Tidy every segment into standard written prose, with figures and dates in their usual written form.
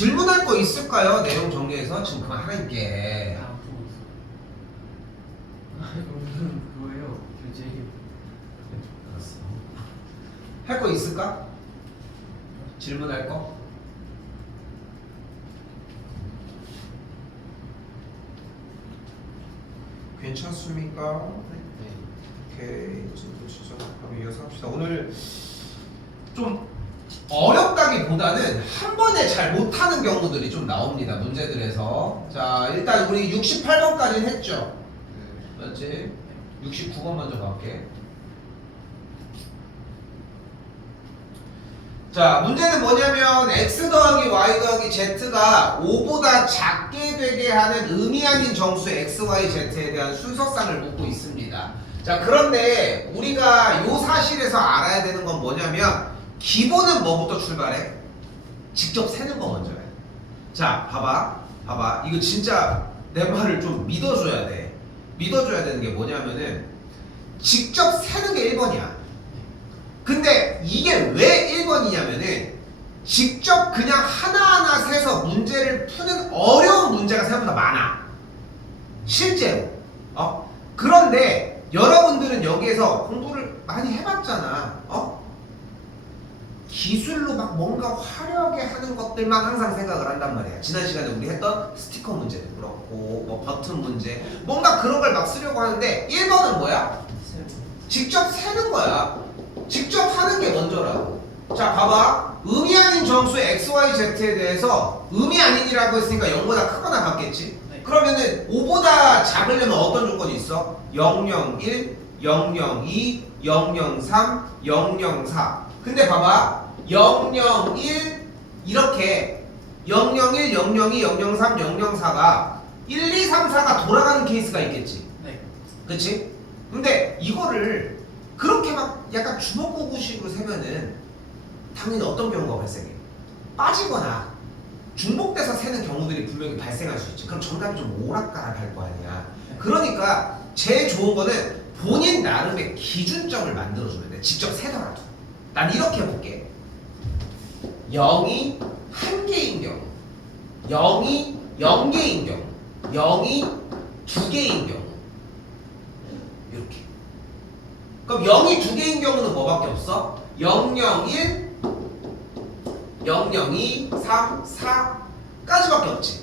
질문할 거 있을까요? 내용 정리해서 지금 그만하라니까. 그거예요. 제 얘기. 알았어. 할 거 있을까? 질문할 거? 괜찮습니까? 네. 오케이. 지금 진짜 그럼 이어서 합시다. 오늘 좀 어렵다기보다는 한 번에 잘 못하는 경우들이 좀 나옵니다. 문제들에서. 자, 일단 우리 68번까지는 했죠. 맞지? 69번 먼저 갈게. 자, 문제는 뭐냐면 x 더하기 y 더하기 z가 5보다 작게 되게 하는 의미 아닌 정수 x, y, z에 대한 순서상을 묻고 있습니다. 자, 그런데 우리가 요 사실에서 알아야 되는 건 뭐냐면 기본은 뭐부터 출발해? 직접 세는 거 먼저 해. 자, 봐봐. 이거 진짜 내 말을 좀 믿어줘야 돼. 믿어줘야 되는 게 뭐냐면은 직접 세는 게 1번이야. 근데 이게 왜 1번이냐면은 직접 그냥 하나하나 세서 문제를 푸는 어려운 문제가 생각보다 많아. 실제로. 그런데 여러분들은 여기에서 공부를 많이 해봤잖아. 기술로 막 뭔가 화려하게 하는 것들만 항상 생각을 한단 말이야. 지난 시간에 우리 했던 스티커 문제도 그렇고 뭐 버튼 문제 뭔가 그런 걸 막 쓰려고 하는데 1번은 뭐야? 직접 세는 거야. 직접 하는 게 먼저라고. 자, 봐봐. 의미 아닌 정수 x, y, z에 대해서 의미 아닌이라고 했으니까 0보다 크거나 같겠지? 네. 그러면은 5보다 작으려면 어떤 조건이 있어? 001, 002, 003, 004. 근데 봐봐. 001 이렇게 001, 002, 003, 004가 1, 2, 3, 4가 돌아가는 케이스가 있겠지? 네. 그치? 근데 이거를 그렇게 막 약간 주먹구구식으로 세면은 당연히 어떤 경우가 발생해? 빠지거나 중복돼서 세는 경우들이 분명히 발생할 수 있지. 그럼 정답이 좀 오락가락할 거 아니야. 그러니까 제일 좋은 거는 본인 나름의 기준점을 만들어주면 돼. 직접 세더라도. 난 이렇게 해볼게. 0이 1개인 경우, 0이 0개인 경우, 0이 2개인 경우 이렇게. 그럼 0이 2개인 경우는 뭐밖에 없어? 001, 002, 3, 4까지밖에 없지.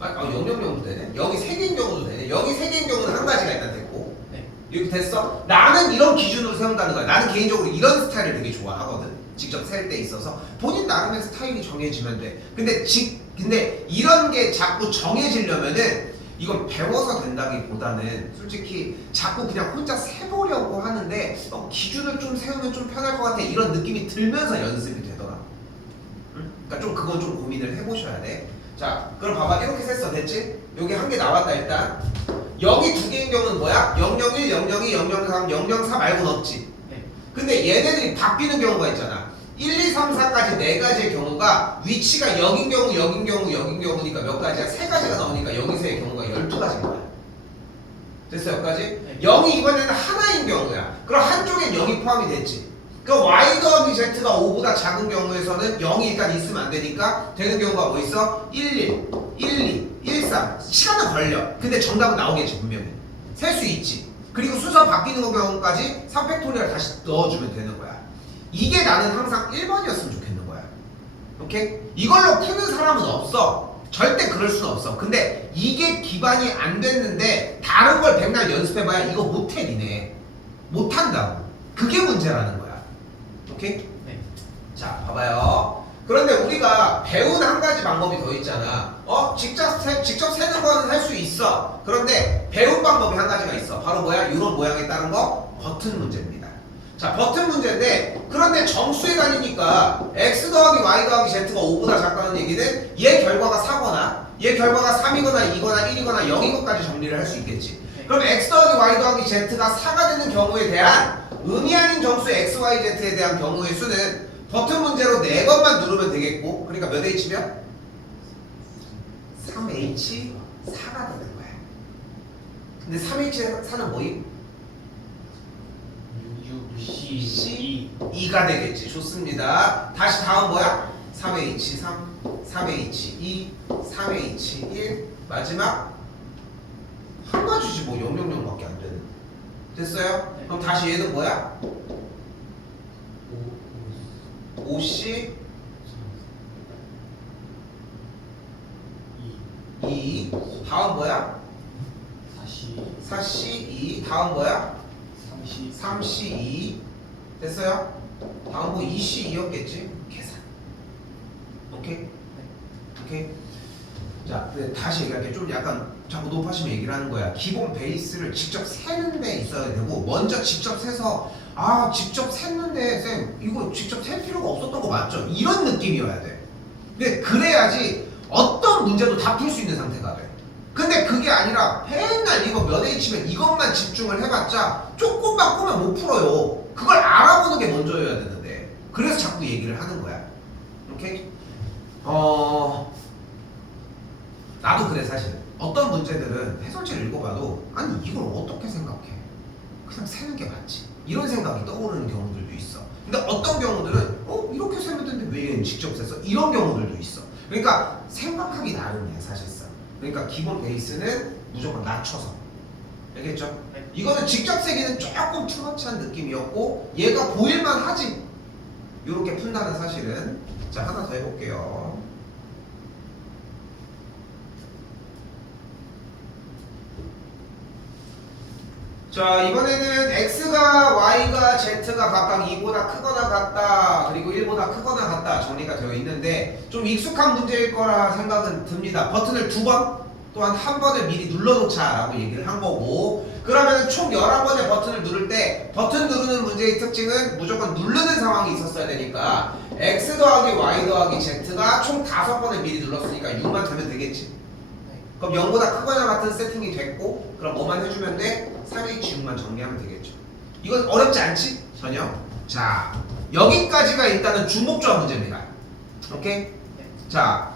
000도 되네. 0이 3개인 경우도 되네. 0이 3개인 경우는 한 가지가 일단 됐고. 네. 이렇게 됐어? 나는 이런 기준으로 세운다는 거야. 나는 개인적으로 이런 스타일을 되게 좋아하거든. 직접 셀 때 있어서 본인 나름의 스타일이 정해지면 돼. 근데 이런 게 자꾸 정해지려면은 이건 배워서 된다기보다는 솔직히 자꾸 그냥 혼자 세보려고 하는데 기준을 좀 세우면 좀 편할 것 같아 이런 느낌이 들면서 연습이 되더라. 응? 그러니까 좀 그건 좀 고민을 해보셔야 돼. 자, 그럼 봐봐. 이렇게 셌어. 됐지? 여기 한 개 나왔다 일단. 0이 2개인 경우는 뭐야? 001, 002, 003, 004 말고는 없지. 네. 근데 얘네들이 바뀌는 경우가 있잖아. 1, 2, 3, 4까지 4가지의 경우가 위치가 0인 경우, 0인 경우, 0인 경우니까 몇 가지야? 3가지가 나오니까 0이서의 경우가 12가지인 거야. 됐어 여기까지? 네. 0이 이번에는 하나인 경우야. 그럼 한쪽엔 0이 포함이 됐지. 그럼 y 더하기 z가 5보다 작은 경우에서는 0이 일단 있으면 안 되니까 되는 경우가 뭐 있어? 11, 12, 13. 시간은 걸려. 근데 정답은 나오겠지 분명히. 셀 수 있지. 그리고 순서 바뀌는 경우까지 3팩토리얼 다시 넣어주면 되는 거야. 이게 나는 항상 1번이었으면 좋겠는 거야. 오케이? 이걸로 푸는 사람은 없어. 절대 그럴 수는 없어. 근데 이게 기반이 안 됐는데 다른 걸 백날 연습해봐야 이거 못해 니네. 못한다고. 그게 문제라는 거야. 오케이? 네. 자, 봐봐요. 그런데 우리가 배운 한 가지 방법이 더 있잖아. 직접 세는 거는 할 수 있어. 그런데 배운 방법이 한 가지가 있어. 바로 뭐야? 이런 모양에 따른 거 버튼 문제입니다. 자, 버튼 문제인데 그런데 정수에 다니니까 x 더하기 y 더하기 z가 5보다 작다는 얘기는 얘 결과가 4거나 얘 결과가 3이거나 2거나 1이거나 0인 것까지 정리를 할 수 있겠지. 그럼 x 더하기 y 더하기 z가 4가 되는 경우에 대한 의미 아닌 정수 x, y, z에 대한 경우의 수는 버튼 문제로 4번만 누르면 되겠고 그러니까 몇 h면? 3h 4가 되는 거야. 근데 3h 4는 뭐임? C 2가 되겠지. 좋습니다. 다시 다음 뭐야? 3H3, 3H2, 3H1 마지막 한 가지지 뭐 000밖에 안 되는. 됐어요? 네. 그럼 다시 얘는 뭐야? 오, OC 2, 2 다음 뭐야? 4C, 4C 2 다음 뭐야? 3C, 3C 2 됐어요? 다음 뭐 2C 2였겠지? 계산. 오케이? 오케이? 자, 근데 다시 얘기할게. 좀 약간 자꾸 높아지면 얘기를 하는 거야. 기본 베이스를 직접 세는 데 있어야 되고, 먼저 직접 세서 아 직접 샜는데 쌤 이거 직접 셀 필요가 없었던 거 맞죠? 이런 느낌이어야 돼. 근데 그래야지 어떤 문제도 다 풀 수 있는 상태가 돼. 근데 그게 아니라 맨날 이거 몇 H면 이것만 집중을 해봤자 조금만 꾸면 못 풀어요. 그걸 알아보는 게 먼저여야 되는데. 그래서 자꾸 얘기를 하는 거야. 오케이? 나도 그래 사실. 어떤 문제들은 해설지를 읽어봐도 아니 이걸 어떻게 생각해? 그냥 세는 게 맞지. 이런 생각이 떠오르는 경우들도 있어. 근데 어떤 경우들은 이렇게 세면 되는데 왜 얘는 직접 셌어? 이런 경우들도 있어. 그러니까 생각하기 나름이야 사실상. 그러니까 기본 베이스는 무조건 낮춰서. 알겠죠? 네. 이거는 직접 세기는 조금 투머치한 느낌이었고 얘가 보일만 하지. 이렇게 푼다는 사실은. 자 하나 더 해볼게요. 자 이번에는 x가 y가 z가 각각 2보다 크거나 같다 그리고 1보다 크거나 같다 정리가 되어 있는데 좀 익숙한 문제일 거라 생각은 듭니다. 버튼을 2번 또한 한 번을 미리 눌러놓자 라고 얘기를 한 거고, 그러면 총 11번의 버튼을 누를 때 버튼 누르는 문제의 특징은 무조건 누르는 상황이 있었어야 되니까 x 더하기 y 더하기 z가 총 5번을 미리 눌렀으니까 6만 되면 되겠지. 그럼 0보다 크거나 같은 세팅이 됐고, 그럼 뭐만 해주면 돼? 3H6만 정리하면 되겠죠. 이건 어렵지 않지? 전혀. 자, 여기까지가 일단은 주목조합 문제입니다. 오케이? 자,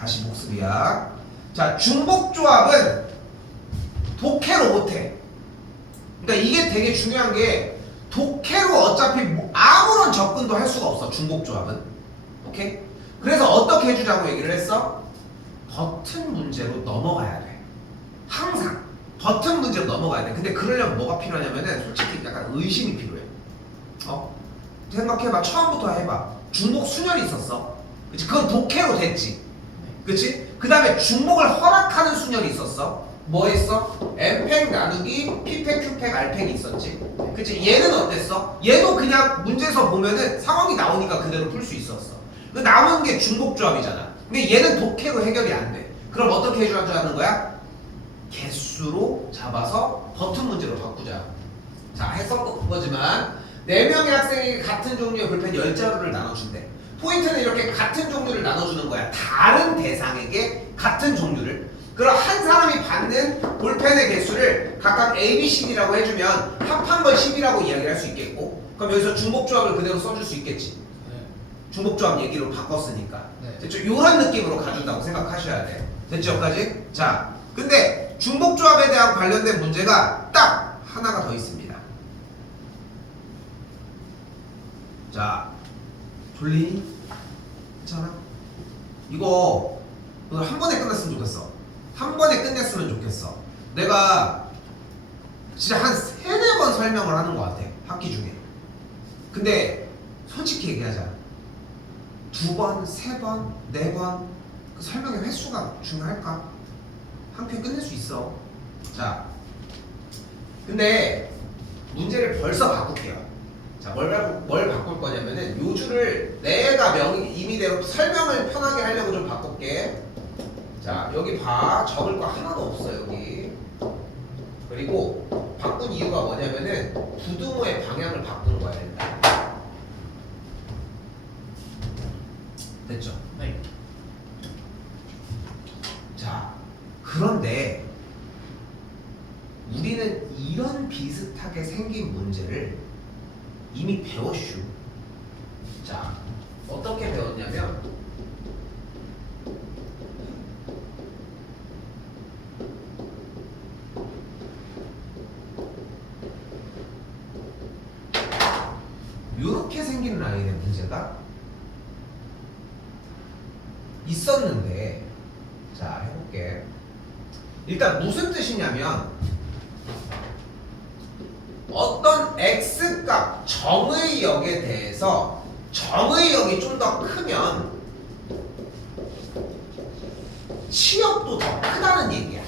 다시 복습이야. 자, 중복조합은 독해로 못해. 그러니까 이게 되게 중요한 게 독해로 어차피 아무런 접근도 할 수가 없어. 중복조합은. 오케이? 그래서 어떻게 해주자고 얘기를 했어? 버튼 문제로 넘어가야 돼. 항상 버튼 문제로 넘어가야 돼. 근데 그러려면 뭐가 필요하냐면은 솔직히 약간 의심이 필요해. 생각해봐. 처음부터 해봐. 중복 순열이 있었어. 그치? 그건 독해로 됐지. 그치? 그 다음에 중복을 허락하는 순열이 있었어. 뭐 했어? M팩 나누기 P팩, Q팩, R팩이 있었지. 그치? 얘는 어땠어? 얘도 그냥 문제에서 보면은 상황이 나오니까 그대로 풀 수 있었어. 그 남은 게 중복조합이잖아. 근데 얘는 독해로 해결이 안 돼. 그럼 어떻게 해주자는 거야? 개수로 잡아서 버튼 문제로 바꾸자. 자, 해석 그거지만 4명의 학생에게 같은 종류의 볼펜 10자루를 나눠준대. 포인트는 이렇게 같은 종류를 나눠주는 거야. 다른 대상에게 같은 종류를. 그럼 한 사람이 받는 볼펜의 개수를 각각 A, B, C, D라고 해주면 합한 걸 10이라고 이야기를 할 수 있겠고, 그럼 여기서 중복조합을 그대로 써줄 수 있겠지. 중복조합 얘기로 바꿨으니까. 네. 됐죠? 이런 느낌으로 가준다고 생각하셔야 돼. 됐죠? 여기까지? 자, 근데 중복조합에 대한 관련된 문제가 딱 하나가 더 있습니다. 자, 졸리니? 괜찮아? 이거 한 번에 끝났으면 좋겠어. 한 번에 끝냈으면 좋겠어. 내가 진짜 한 3-4번 설명을 하는 것 같아. 학기 중에. 근데 솔직히 얘기하자. 2번, 3번, 4번 그 설명의 횟수가 중요할까? 한 편 끝낼 수 있어. 자, 근데 문제를 벌써 바꿀게요. 자, 뭘 바꿀 거냐면은 요 줄을 내가 임의대로 설명을 편하게 하려고 좀 바꿀게. 자, 여기 봐. 적을 거 하나도 없어 여기. 그리고 바꾼 이유가 뭐냐면은 부등호의 방향을 바꾼 거야 일단. 됐죠? 네. 자, 그런데 우리는 이런 비슷하게 생긴 문제를 이미 배웠슈. 자, 어떻게 배웠냐면 이렇게 생긴 라인의 문제가 있었는데 자 해볼게. 일단 무슨 뜻이냐면 어떤 x값 정의역에 대해서 정의역이 좀 더 크면 치역도 더 크다는 얘기야.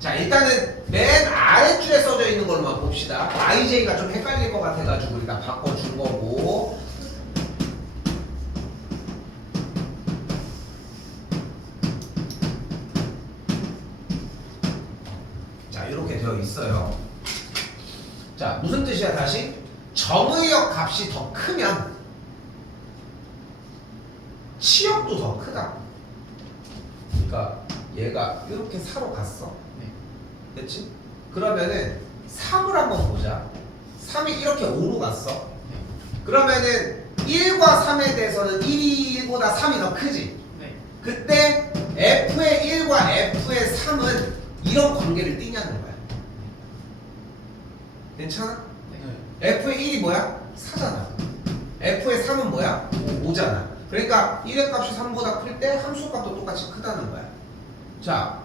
자 일단은 맨 아랫줄에 써져 있는 걸로만 봅시다. IJ가 좀 헷갈릴 것 같아가지고 일단 바꿔준 거고. 자 이렇게 되어 있어요. 자 무슨 뜻이야 다시? 정의역 값이 더 크면 치역도 더 크다. 그러니까 얘가 이렇게 4로 갔어. 네. 됐지? 그러면은 3을 한번 보자. 3이 이렇게 5로 갔어. 네. 그러면은 1과 3에 대해서는 1이 1보다 3이 더 크지. 네. 그때 F의 1과 F의 3은 이런 관계를 띠냐는 거야. 괜찮아? 네. F의 1이 뭐야? 4잖아. F의 3은 뭐야? 5잖아. 그러니까 1의 값이 3보다 클 때 함수 값도 똑같이 크다는 거야. 자,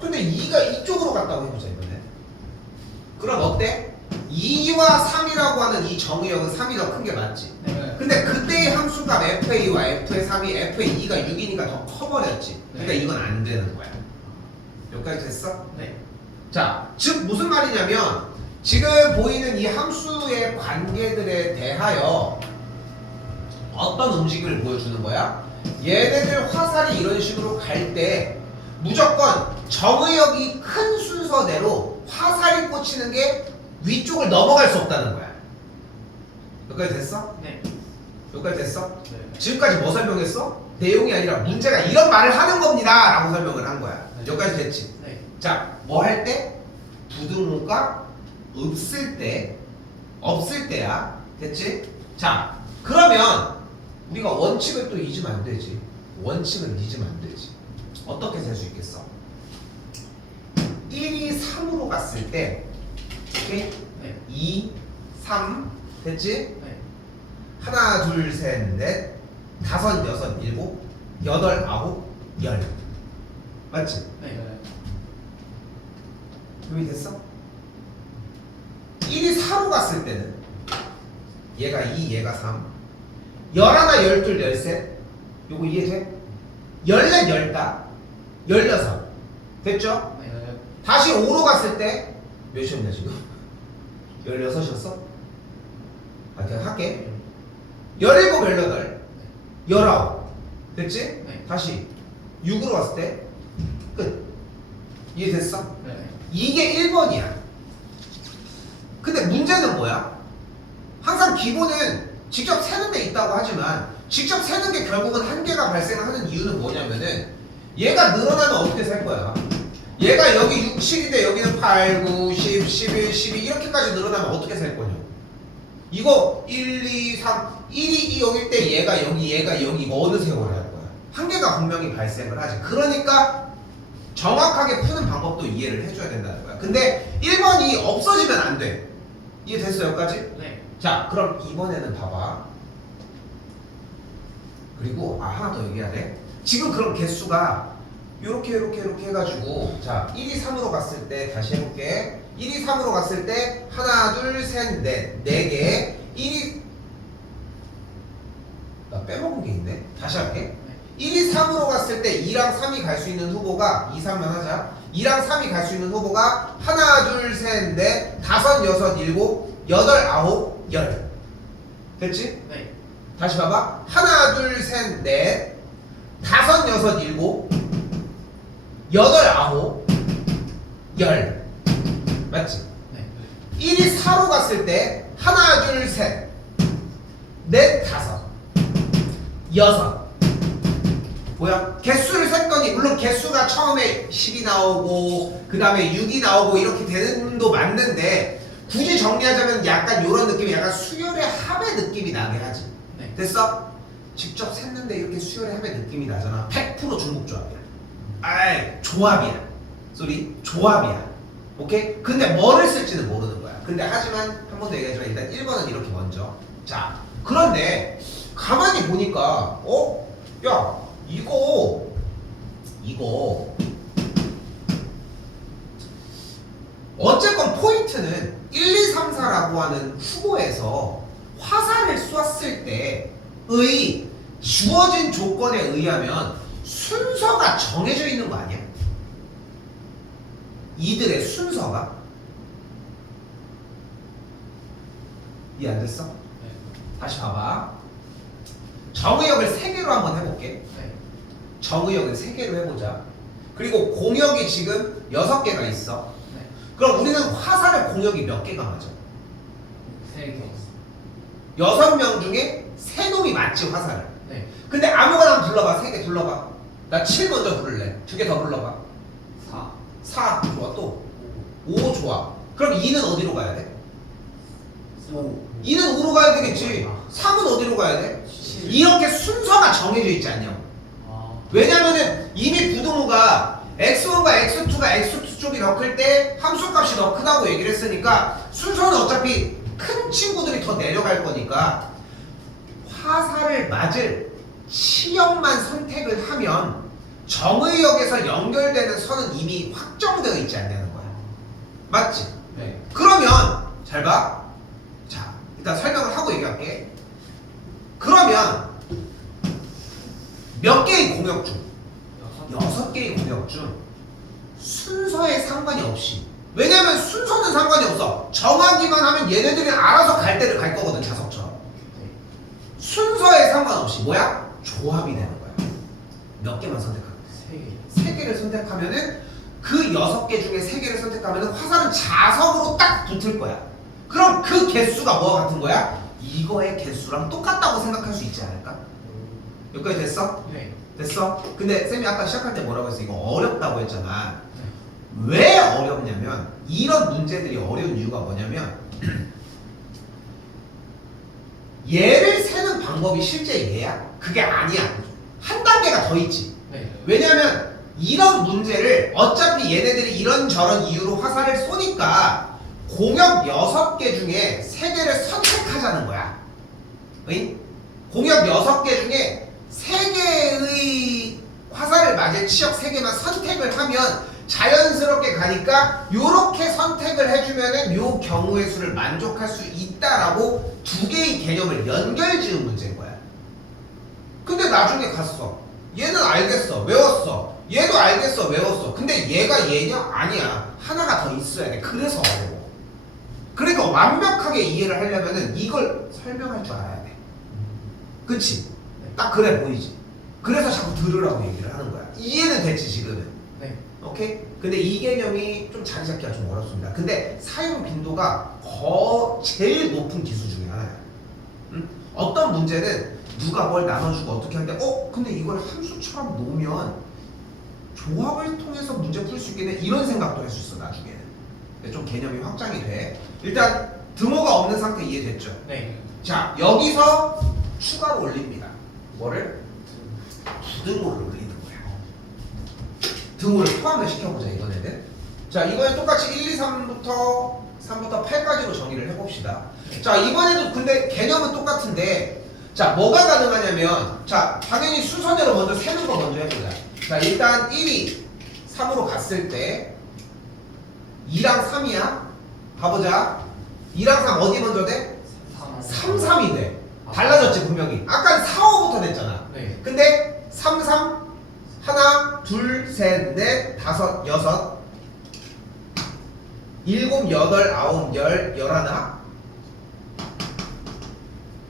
근데 2가 이쪽으로 갔다고 해보자 이번에. 그럼 어때? 2와 3이라고 하는 이 정의역은 3이 더 큰 게 맞지? 네. 근데 그때의 함수값 F의 2와 F의 3이 F의 2가 6이니까 더 커버렸지. 그러니까 네. 이건 안 되는 거야. 여기까지 됐어? 네. 자, 즉 무슨 말이냐면 지금 보이는 이 함수의 관계들에 대하여 어떤 움직임을 보여주는 거야? 얘네들 화살이 이런 식으로 갈 때 무조건 정의역이 큰 순서대로 화살이 꽂히는 게 위쪽을 넘어갈 수 없다는 거야. 여기까지 됐어? 네. 여기까지 됐어? 네. 지금까지 뭐 설명했어? 내용이 아니라 문제가 이런 말을 하는 겁니다 라고 설명을 한 거야. 네. 여기까지 됐지? 네. 자, 뭐 할 때? 부등호가 없을 때야. 됐지? 자, 그러면 우리가 원칙을 또 잊으면 안 되지. 원칙을 잊으면 안 되지. 어떻게 셀 수 있겠어? 1이 3으로 갔을 때 오케이? 네. 2, 3 됐지? 네. 하나, 둘, 셋, 넷, 다섯, 여섯, 일곱, 여덟, 아홉, 열. 맞지? 네. 준비됐어? 1이 4로 갔을 때는 얘가 2, 얘가 3 11, 12, 13 요거 이해돼? 14, 15 16 됐죠? 네. 다시 5로 갔을 때 몇이었냐 지금? 16이었어? 아 그냥 할게 17, 18 19 됐지? 네. 다시 6으로 갔을 때 끝. 이해됐어? 네. 이게 1번이야. 근데 문제는 뭐야? 항상 기본은 직접 세는 데 있다고 하지만 직접 세는 게 결국은 한계가 발생하는 이유는 뭐냐면은 얘가 늘어나면 어떻게 셀 거야? 얘가 여기 6, 7인데 여기는 8, 9, 10, 11, 12 이렇게까지 늘어나면 어떻게 셀 거냐고. 이거 1, 2, 3 1이 여기일 때 얘가 여기 어느 세월을 할 거야? 한계가 분명히 발생을 하지. 그러니까 정확하게 푸는 방법도 이해를 해줘야 된다는 거야. 근데 1번이 없어지면 안 돼. 이해됐어 여기까지? 네. 자 그럼 이번에는 봐봐. 그리고 하나 더 얘기해야 돼. 지금 그럼 개수가 요렇게 해가지고 자 1이 3으로 갔을 때 다시 해볼게. 1이 3으로 갔을 때 하나 둘 셋 넷 4개 1이 나 빼먹은 게 있네. 다시 할게. 1이 3으로 갔을 때 2랑 3이 갈 수 있는 후보가 2, 3만 하자. 2랑 3이 갈 수 있는 후보가 하나, 둘, 셋, 넷, 다섯, 여섯, 일곱, 여덟, 아홉, 열. 됐지? 네. 다시 봐봐. 하나, 둘, 셋, 넷, 다섯, 여섯, 일곱, 여덟, 아홉, 열. 맞지? 네. 1이 4로 갔을 때 하나, 둘, 셋, 넷, 다섯, 여섯. 뭐야? 개수를 셌더니 물론 개수가 처음에 10이 나오고 그 다음에 6이 나오고 이렇게 되는 놈도 맞는데 굳이 정리하자면 약간 이런 느낌이 약간 수열의 합의 느낌이 나게 하지. 네. 됐어? 직접 샜는데 이렇게 수열의 합의 느낌이 나잖아. 100% 중복조합이야. 아이 조합이야. 쏘리 조합이야. 오케이? 근데 뭐를 쓸지는 모르는 거야. 근데 하지만 한 번 더 얘기하지만 일단 1번은 이렇게 먼저. 자 그런데 가만히 보니까 야 이거 어쨌건 포인트는 1, 2, 3, 4라고 하는 후보에서 화살을 쏘았을 때의 주어진 조건에 의하면 순서가 정해져 있는 거 아니야? 이들의 순서가 이해 안 됐어? 네. 다시 봐봐. 정의역을 3개로 한번 해볼게. 네. 정의역을 3개로 해보자. 그리고 공역이 지금 6개가 있어. 네. 그럼 우리는 화살을 공역이 몇 개가 맞아? 3개. 6명 중에 3놈이 맞지 화살을. 네. 근데 아무거나 한번 불러봐. 3개 불러봐. 나 7 먼저 부를래. 2개 더 불러봐. 4. 4 좋아. 또 5 좋아. 그럼 2는 어디로 가야 돼? 2는 5로 가야 되겠지. 3은 어디로 가야 돼? 7. 이렇게 순서가 정해져 있지 않냐고. 왜냐면은 이미 부등호가 x1과 x2가 x2 쪽이 더 클 때 함수값이 더 크다고 얘기를 했으니까 순서는 어차피 큰 친구들이 더 내려갈 거니까 화살을 맞을 치역만 선택을 하면 정의역에서 연결되는 선은 이미 확정되어 있지 않냐는 거야. 맞지? 네. 그러면 잘 봐. 자, 일단 설명을 하고 얘기할게. 그러면 몇 개의 공역 중? 6개의 공역 중 순서에 상관이 없이, 왜냐면 순서는 상관이 없어. 정하기만 하면 얘네들이 알아서 갈 데를 갈 거거든, 자석처럼. 네. 순서에 상관없이 뭐야? 조합이 되는 거야. 몇 개만 선택하면 돼. 3개. 3개를 선택하면은 그 6개 중에 3개를 선택하면은 화살은 자석으로 딱 붙을 거야. 그럼 그 개수가 뭐와 같은 거야? 이거의 개수랑 똑같다고 생각할 수 있지 않을까? 여기까지 됐어? 네. 됐어? 근데 쌤이 아까 시작할 때 뭐라고 했어? 이거 어렵다고 했잖아. 네. 왜 어렵냐면, 이런 문제들이 어려운 이유가 뭐냐면 얘를 세는 방법이 실제 얘야? 그게 아니야. 한 단계가 더 있지. 네. 왜냐면 이런 문제를 어차피 얘네들이 이런저런 이유로 화살을 쏘니까 공역 6개 중에 3개를 선택하자는 거야. 응? 공역 6개 중에 3개의 화살을 맞을 치역 3개만 선택을 하면 자연스럽게 가니까 요렇게 선택을 해주면은 요 경우의 수를 만족할 수 있다라고 2개의 개념을 연결 지은 문제인 거야. 근데 나중에 갔어. 얘는 알겠어. 외웠어. 얘도 알겠어. 외웠어. 근데 얘가 얘냐? 아니야. 하나가 더 있어야 돼. 그래서 어려워. 그러니까 완벽하게 이해를 하려면은 이걸 설명할 줄 알아야 돼. 그치? 딱 그래 보이지? 그래서 자꾸 들으라고 얘기를 하는 거야. 이해는 됐지 지금은? 네. 오케이? 근데 이 개념이 좀 자리 잡기가 좀 어렵습니다. 근데 사용 빈도가 제일 높은 기술 중에 하나야. 응? 어떤 문제는 누가 뭘 나눠주고 어떻게 하는데 근데 이걸 함수처럼 놓으면 조합을 통해서 문제 풀 수 있겠네, 이런 생각도 할 수 있어 나중에는. 근데 좀 개념이 확장이 돼. 일단 등호가 없는 상태 이해됐죠? 네. 자, 여기서 추가로 올립니다. 뭐를? 부등호를 올리는 거야. 등호를 포함을 시켜보자 이번에는. 자, 이번엔 똑같이 1, 2, 3부터 8까지로 정의를 해봅시다. 자, 이번에도 근데 개념은 똑같은데, 자, 뭐가 가능하냐면, 자, 당연히 순서대로 먼저 세는 거 먼저 해보자. 자, 일단 1이 3으로 갔을 때 2랑 3이야. 가보자. 2랑 3 어디 먼저 돼? 3, 3이 돼. 달라졌지 분명히. 아까 4, 5부터 됐잖아. 네. 근데 3, 3 하나, 둘, 셋, 넷, 다섯, 여섯, 일곱, 여덟, 아홉, 열, 열하나,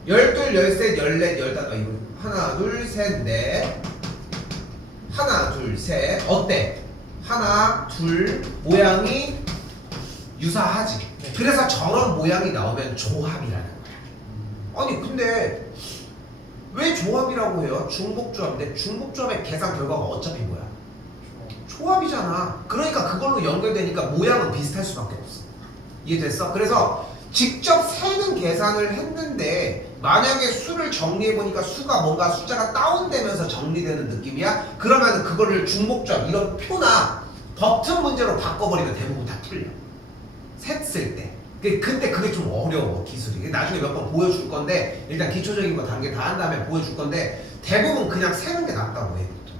열둘, 열셋, 열넷, 열다섯. 이거 하나, 둘, 셋, 넷. 하나, 둘, 셋. 어때? 하나, 둘. 모양이 유사하지. 네. 그래서 저런 모양이 나오면 조합이라는 거야. 아니 근데 왜 조합이라고 해요? 중복조합인데 중복조합의 계산 결과가 어차피 뭐야? 조합이잖아. 그러니까 그걸로 연결되니까 모양은 비슷할 수밖에 없어. 이해됐어? 그래서 직접 세는 계산을 했는데 만약에 수를 정리해보니까 수가 뭔가 숫자가 다운되면서 정리되는 느낌이야? 그러면 그거를 중복조합 이런 표나 버튼 문제로 바꿔버리면 대부분 다 틀려. 셌을 때. 근데 그게 좀 어려워 기술이. 나중에 몇 번 보여줄 건데 일단 기초적인 거 단계 다 한 다음에 보여줄 건데 대부분 그냥 세는 게 낫다고 해 보통.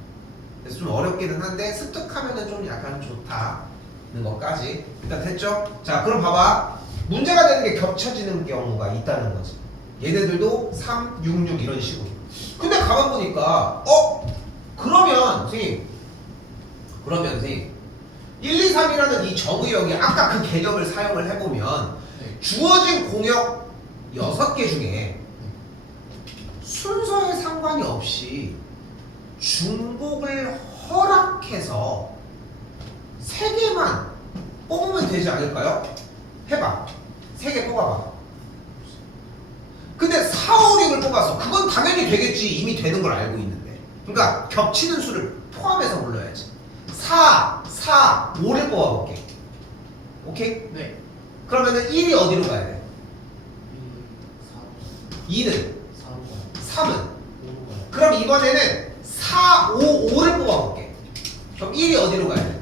그래서 좀 어렵기는 한데 습득하면은 좀 약간 좋다는 것까지 일단 됐죠? 자 그럼 봐봐 문제가 되는 게 겹쳐지는 경우가 있다는 거지. 얘네들도 3, 6, 6 이런 식으로. 근데 가만 보니까 그러면 선생님 1, 2, 3이라는 이 정의역이 아까 그 개념을 사용을 해보면 네. 주어진 공역 6개 중에 순서에 상관이 없이 중복을 허락해서 3개만 뽑으면 되지 않을까요? 해봐. 3개 뽑아봐. 근데 4, 5, 6을 뽑아서 그건 당연히 되겠지. 이미 되는 걸 알고 있는데. 그러니까 겹치는 수를 포함해서 불러야지. 4, 4, 5를 뽑아볼게. 오케이? 네. 그러면은 1이 어디로 가야 돼? 2, 2는? 4, 5, 3은? 5, 5. 그럼 이번에는 4, 5, 5를 뽑아볼게. 그럼 1이 어디로 가야 돼?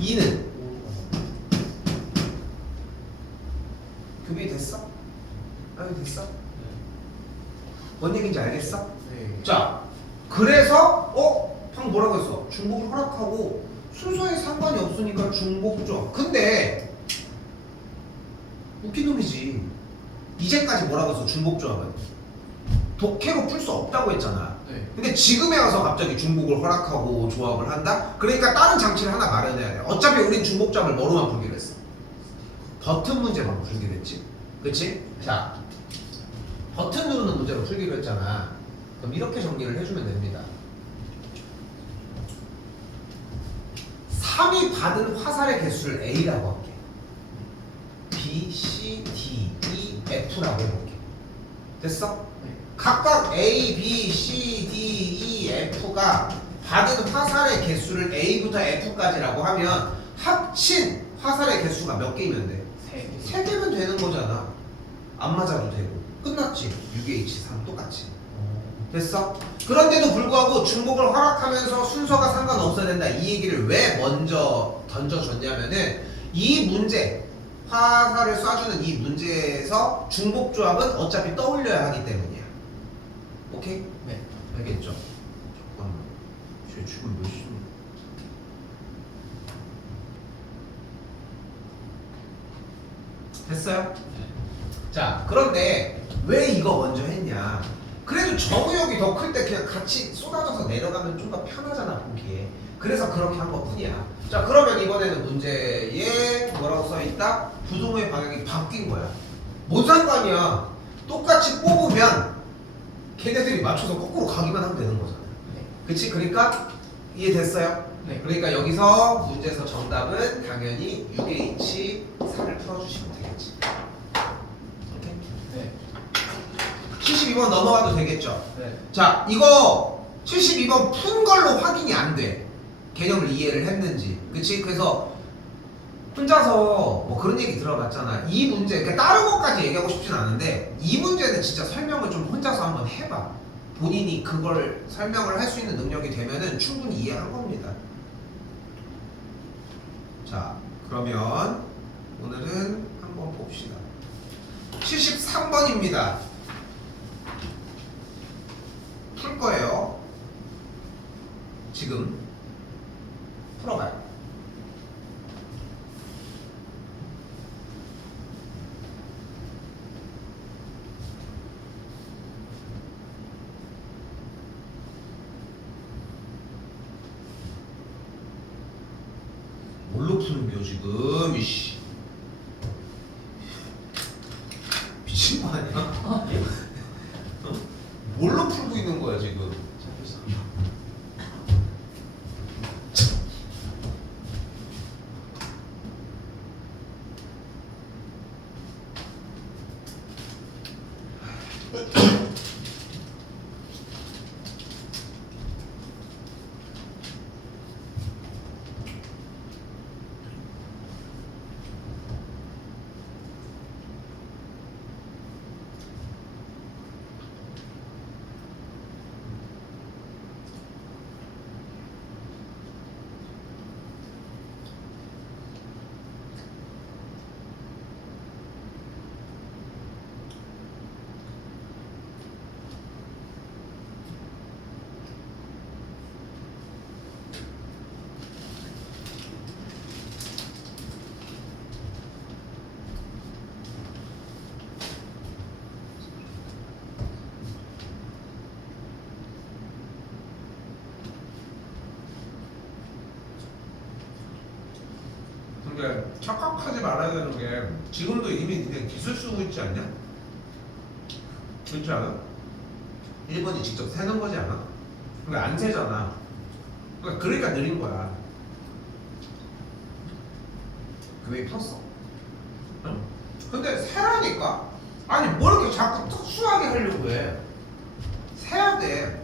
2는? 교비 됐어? 아니 됐어? 뭔 얘기인지 알겠어? 네. 자, 그래서 방금 뭐라고 했어? 중복을 허락하고 순서에 상관이 없으니까 중복조. 근데 웃긴 놈이지. 이제까지 뭐라고 했어? 중복조합은 독해로 풀 수 없다고 했잖아. 네. 근데 지금에 와서 갑자기 중복을 허락하고 조합을 한다? 그러니까 다른 장치를 하나 마련해야 돼. 어차피 우린 중복조합을 뭐로만 풀기로 했어? 버튼 문제만 풀기로 했지. 그치? 자, 버튼 누르는 문제로 풀기로 했잖아. 그럼 이렇게 정리를 해주면 됩니다. 3이 받은 화살의 개수를 A라고 할게. B, C, D, E, F라고 해볼게. 됐어? 네. 각각 A, B, C, D, E, F가 받은 화살의 개수를 A부터 F까지라고 하면 합친 화살의 개수가 몇 개이면 돼? 3개. 3개면 되는 거잖아. 안 맞아도 되고. 끝났지. 6H3 똑같이. 됐어? 그런데도 불구하고 중복을 허락하면서 순서가 상관없어야 된다. 이 얘기를 왜 먼저 던져줬냐면은 이 문제, 화살을 쏴주는 이 문제에서 중복조합은 어차피 떠올려야 하기 때문이야. 오케이? 네. 알겠죠? 잠깐만. 지금 몇 시? 됐어요? 자, 그런데 왜 이거 먼저 했냐? 그래도 정우역이 더 클 때 그냥 같이 쏟아져서 내려가면 좀 더 편하잖아 보기에. 그래서 그렇게 한 것뿐이야. 자, 그러면 이번에는 문제에 뭐라고 써있다? 부동의 방향이 바뀐 거야. 뭔 상관이야? 똑같이 뽑으면 걔네들이 맞춰서 거꾸로 가기만 하면 되는 거잖아. 네. 그치? 그러니까 이해됐어요? 네. 그러니까 여기서 문제에서 정답은 당연히 6H4를 풀어주시면 되겠지. 오케이? 네. 72번 넘어가도 되겠죠? 네. 자, 이거 72번 푼 걸로 확인이 안 돼. 개념을 이해를 했는지. 그치? 그래서 혼자서 뭐 그런 얘기 들어봤잖아. 이 문제, 그러니까 다른 것까지 얘기하고 싶진 않은데 이 문제는 진짜 설명을 좀 혼자서 한번 해봐. 본인이 그걸 설명을 할 수 있는 능력이 되면은 충분히 이해한 겁니다. 자, 그러면 오늘은 한번 봅시다. 73번입니다. 풀 거예요. 지금 풀어봐요. 뭘로 푸는 거야 지금? 이씨. 미친 거 아니야? 어? 뭘로 풀고 있는 거야 지금? 착각하지 말아야 되는 게 지금도 이미 니네 기술 쓰고 있지 않냐? 그렇지 않아? 1번이 직접 세는 거지 않아? 그러니까 안 세잖아. 그러니까 느린 거야. 그왜 폈어? 응? 근데 세라니까? 아니 뭘 이렇게 자꾸 특수하게 하려고 해? 세야 돼.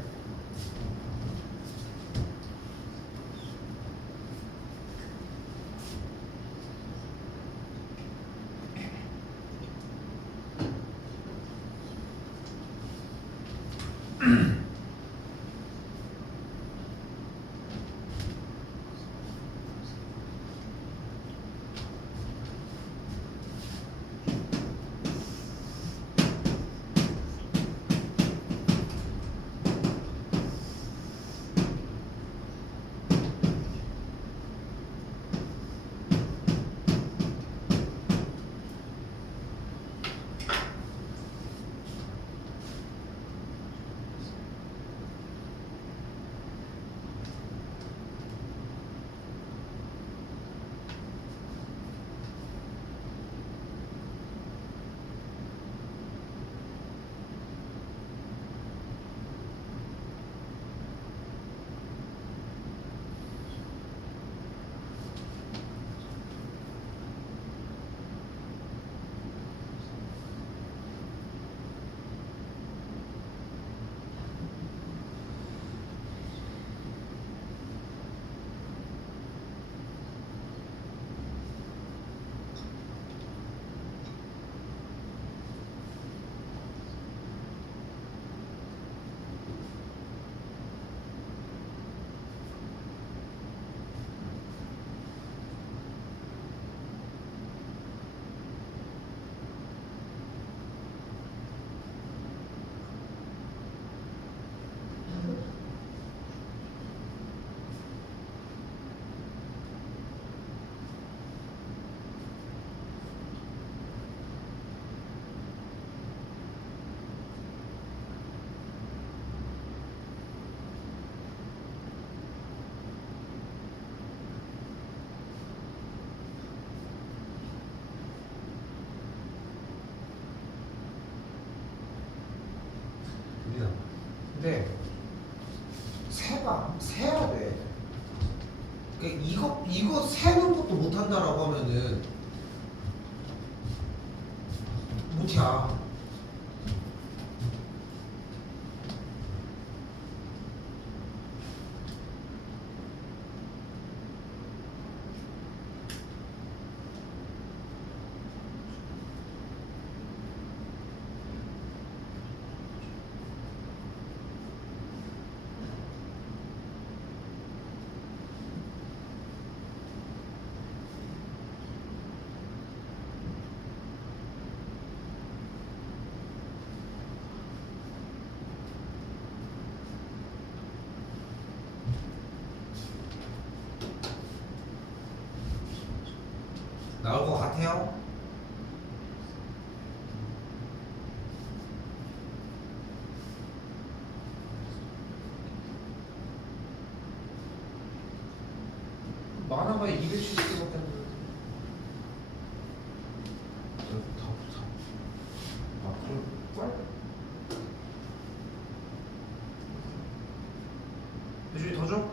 근데 세야 돼. 그러니까 이거 세는 것도 못 한다라고 하면은 못이야. 나올 것 같아요? 많아봐야 270개밖에 안 돼. 아, 그럴걸? 혜준이 더 줘?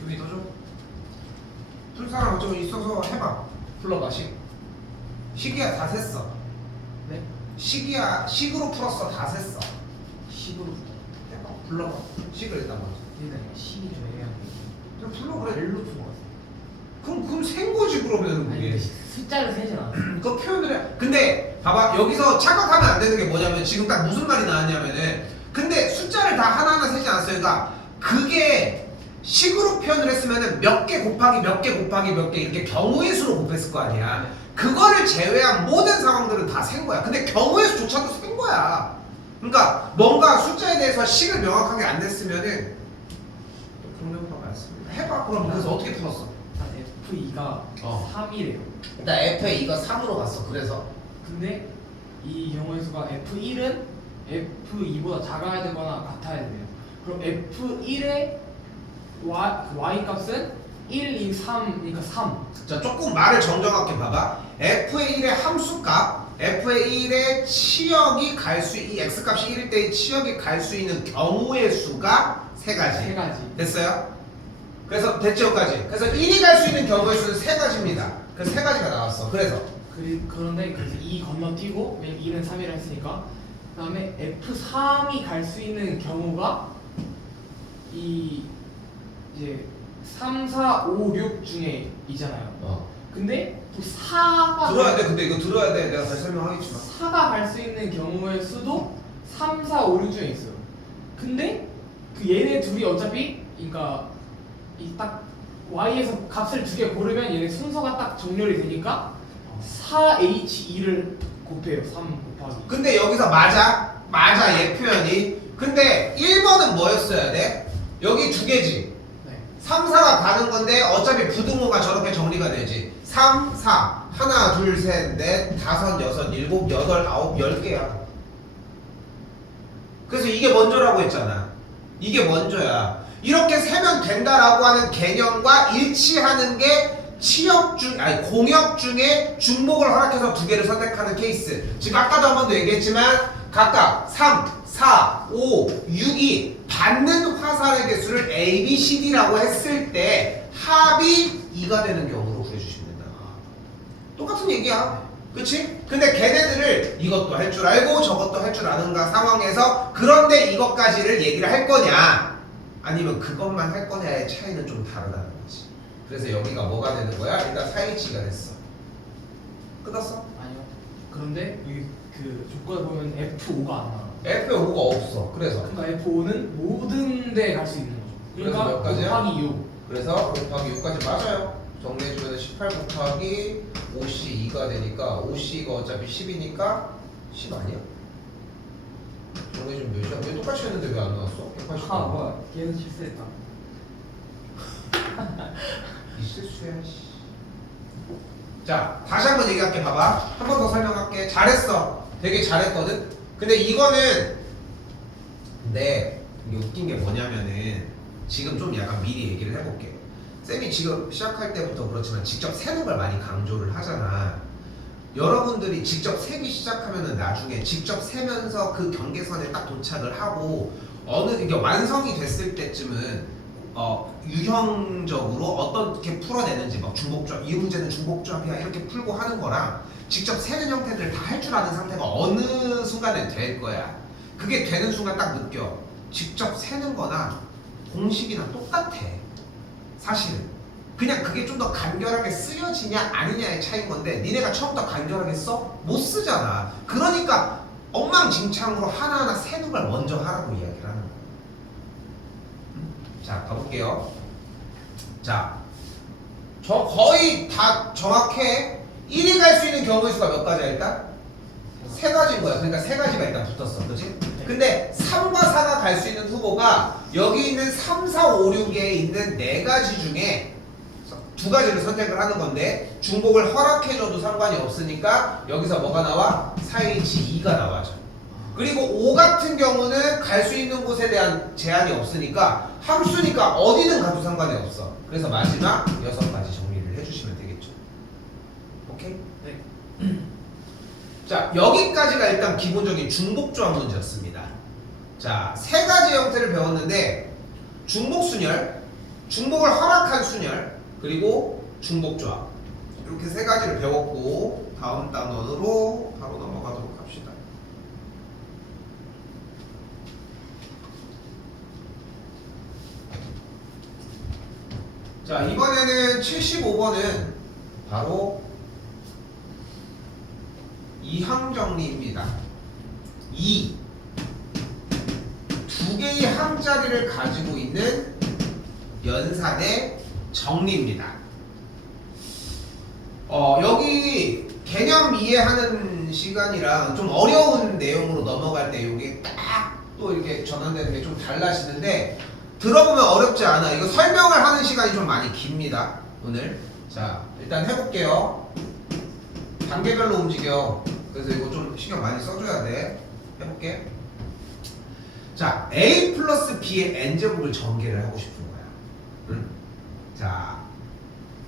규빈이 더 줘? 풀 사람 좀 있어서 해봐. 풀러봐 식이야 다 셌어. 네? 식으로 풀었어 다 셌어. 식으로 해봐. 불러봐. 식을 일단 먼저. 얘는 식이 좀 애매한 그럼 불러 그래. 별로 푼것 같아요. 그럼 센 거지 그러면 아니 그게. 근데 숫자를 세진 않아. 그 표현을 해. 근데 봐봐 여기서 착각하면 안 되는 게 뭐냐면 지금 딱 무슨 말이 나왔냐면은 근데 숫자를 다 하나하나 세지 않았어요. 그러니까 그게 식으로 표현을 했으면은 몇 개 곱하기 몇 개 곱하기 몇 개 이렇게 경우의 수로 곱했을 거 아니야. 그거를 제외한 모든 상황들은 다 센 거야. 근데 경우의 수조차도 센 거야. 그러니까 뭔가 숫자에 대해서 식을 명확하게 안 냈으면은 경력과 말씀입니다. 해봐. 그럼 그래서 어떻게 풀었어? F2가 3이래요. 일단 F의 2가 3으로 갔어. 그래서 근데 이 경우의 수가 F1은 F2보다 작아야 되거나 같아야 돼요. 그럼 F1의 y 값은 1, 2, 3 그러니까 3. 자, 조금 말을 정정하게 봐봐. f의 1의 함수값, f의 1의 치역이 갈 수, 이 x값이 1일 때의 치역이 갈 수 있는 경우의 수가 세 가지. 세 가지. 됐어요? 그래서 됐죠, 여기까지. 그래서 1이 갈 수 있는 경우의 수는 세 가지입니다. 그래서 세 가지가 나왔어. 그래서 그런데 그래서 2 건너뛰고 왜냐면 2는 3이라 했으니까 그다음에 F3이 갈 수 있는 경우가 이 이제 3, 4, 5, 6 중에 있잖아요. 근데 또 4가 들어야 돼. 근데 이거 들어야 돼. 내가 다시 설명하겠지만. 4가 갈 수 있는 경우의 수도 3, 4, 5, 6 중에 있어요. 근데 그 얘네 둘이 어차피 그러니까 이 딱 y에서 값을 두 개 고르면 얘네 순서가 딱 정렬이 되니까 4h2를 곱해요. 3 곱하기. 근데 여기서 맞아 얘 표현이. 근데 1번은 뭐였어야 돼? 여기 두 개지. 네. 3, 4가 가는 건데 어차피 부등호가 저렇게 정리가 되지. 3, 4 하나 둘 셋 넷 다섯 여섯 일곱 여덟 아홉 10개야. 그래서 이게 먼저라고 했잖아. 이게 먼저야. 이렇게 세면 된다라고 하는 개념과 일치하는 게 공역 중에 중복을 허락해서 두 개를 선택하는 케이스. 지금 아까도 한 번 더 얘기했지만 각각 3, 4, 5, 6이 받는 화살의 개수를 A, B, C, D라고 했을 때 합이 2가 되는 경우로 구해주시면 된다. 똑같은 얘기야. 그치? 근데 걔네들을 이것도 할 줄 알고 저것도 할 줄 아는가 상황에서 그런데 이것까지를 얘기를 할 거냐 아니면 그것만 할 거냐의 차이는 좀 다르다는 거지. 그래서 여기가 뭐가 되는 거야? 일단 4H가 됐어. 끝났어? 아니요. 그런데 여기 그 조건에 보면 F5가 안 나와. F5가 없어. 그래서 그러니까 F5는 모든 데 갈 수 있는 거죠. 그래서 몇 가지야? 곱하기 6. 그래서 곱하기 6까지 맞아요. 정리해주면 18 곱하기 5C 2가 되니까 5C가 어차피 10이니까 10 아니야? 정리해주면 몇이야? 왜 똑같이 했는데 왜 안 나왔어? 180. 아 뭐야? 걔는 실수했다. 이 실수야. 씨. 자, 다시 한번 얘기할게. 봐봐. 한 번 더 설명할게. 잘했어. 되게 잘했거든. 근데 이거는 근데 이게 웃긴 게 뭐냐면은 지금 좀 약간 미리 얘기를 해볼게. 쌤이 지금 시작할 때부터 그렇지만 직접 세는 걸 많이 강조를 하잖아. 여러분들이 직접 세기 시작하면은 나중에 직접 세면서 그 경계선에 딱 도착을 하고 어느 이게 완성이 됐을 때쯤은 유형적으로 어떻게 풀어내는지 막 중복조합 이 문제는 중복조합이야 이렇게 풀고 하는 거랑 직접 세는 형태들을 다 할 줄 아는 상태가 어느 순간에 될 거야. 그게 되는 순간 딱 느껴. 직접 세는 거나 공식이나 똑같아. 사실은 그냥 그게 좀 더 간결하게 쓰여지냐 아니냐의 차이인 건데 니네가 처음부터 간결하게 써? 못 쓰잖아. 그러니까 엉망진창으로 하나하나 세는 걸 먼저 하라고 이야기를 하는 거야. 자, 가볼게요. 자, 저 거의 다 정확해. 1이 갈 수 있는 경우의 수가 몇 가지야 일단? 세 가지인 거야. 그러니까 세 가지가 일단 붙었어. 그렇지? 근데 3과 4가 갈 수 있는 후보가 여기 있는 3, 4, 5, 6에 있는 네 가지 중에 두 가지를 선택을 하는 건데 중복을 허락해줘도 상관이 없으니까 여기서 뭐가 나와? 4H2가 나와줘. 그리고 5 같은 경우는 갈 수 있는 곳에 대한 제한이 없으니까 함수니까 어디든 가도 상관이 없어. 그래서 마지막 6가지 정리를 해주시면 되겠죠. 오케이? 네. 자, 여기까지가 일단 기본적인 중복조합 문제였습니다. 자, 세 가지 형태를 배웠는데 중복순열, 중복을 허락한 순열, 그리고 중복조합 이렇게 세 가지를 배웠고 다음 단원으로 바로 넘어가도록 합시다. 자, 이번에는 75번은 바로 이항정리입니다. 두 개의 항자리를 가지고 있는 연산의 정리입니다. 여기 개념 이해하는 시간이랑 좀 어려운 내용으로 넘어갈 때 이게 딱 또 이렇게 전환되는 게 좀 달라지는데 들어보면 어렵지 않아. 이거 설명을 하는 시간이 좀 많이 깁니다. 오늘. 자, 일단 해볼게요. 단계별로 움직여. 그래서 이거 좀 신경 많이 써줘야 돼. 해볼게. 자, A 플러스 B의 N제곱을 전개를 하고 싶은 거야. 자,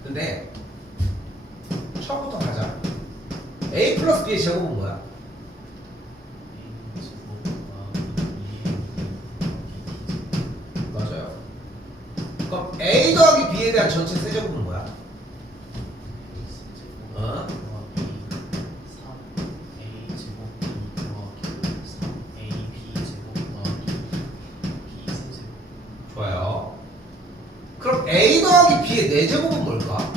근데 처음부터 가자. A 플러스 B의 제곱은 뭐야? 맞아요. 그럼 A 더하기 B에 대한 전체 세제곱은 뭐야? 어? 좋아요. 그럼 A 더하기 B의 4제곱은 뭘까?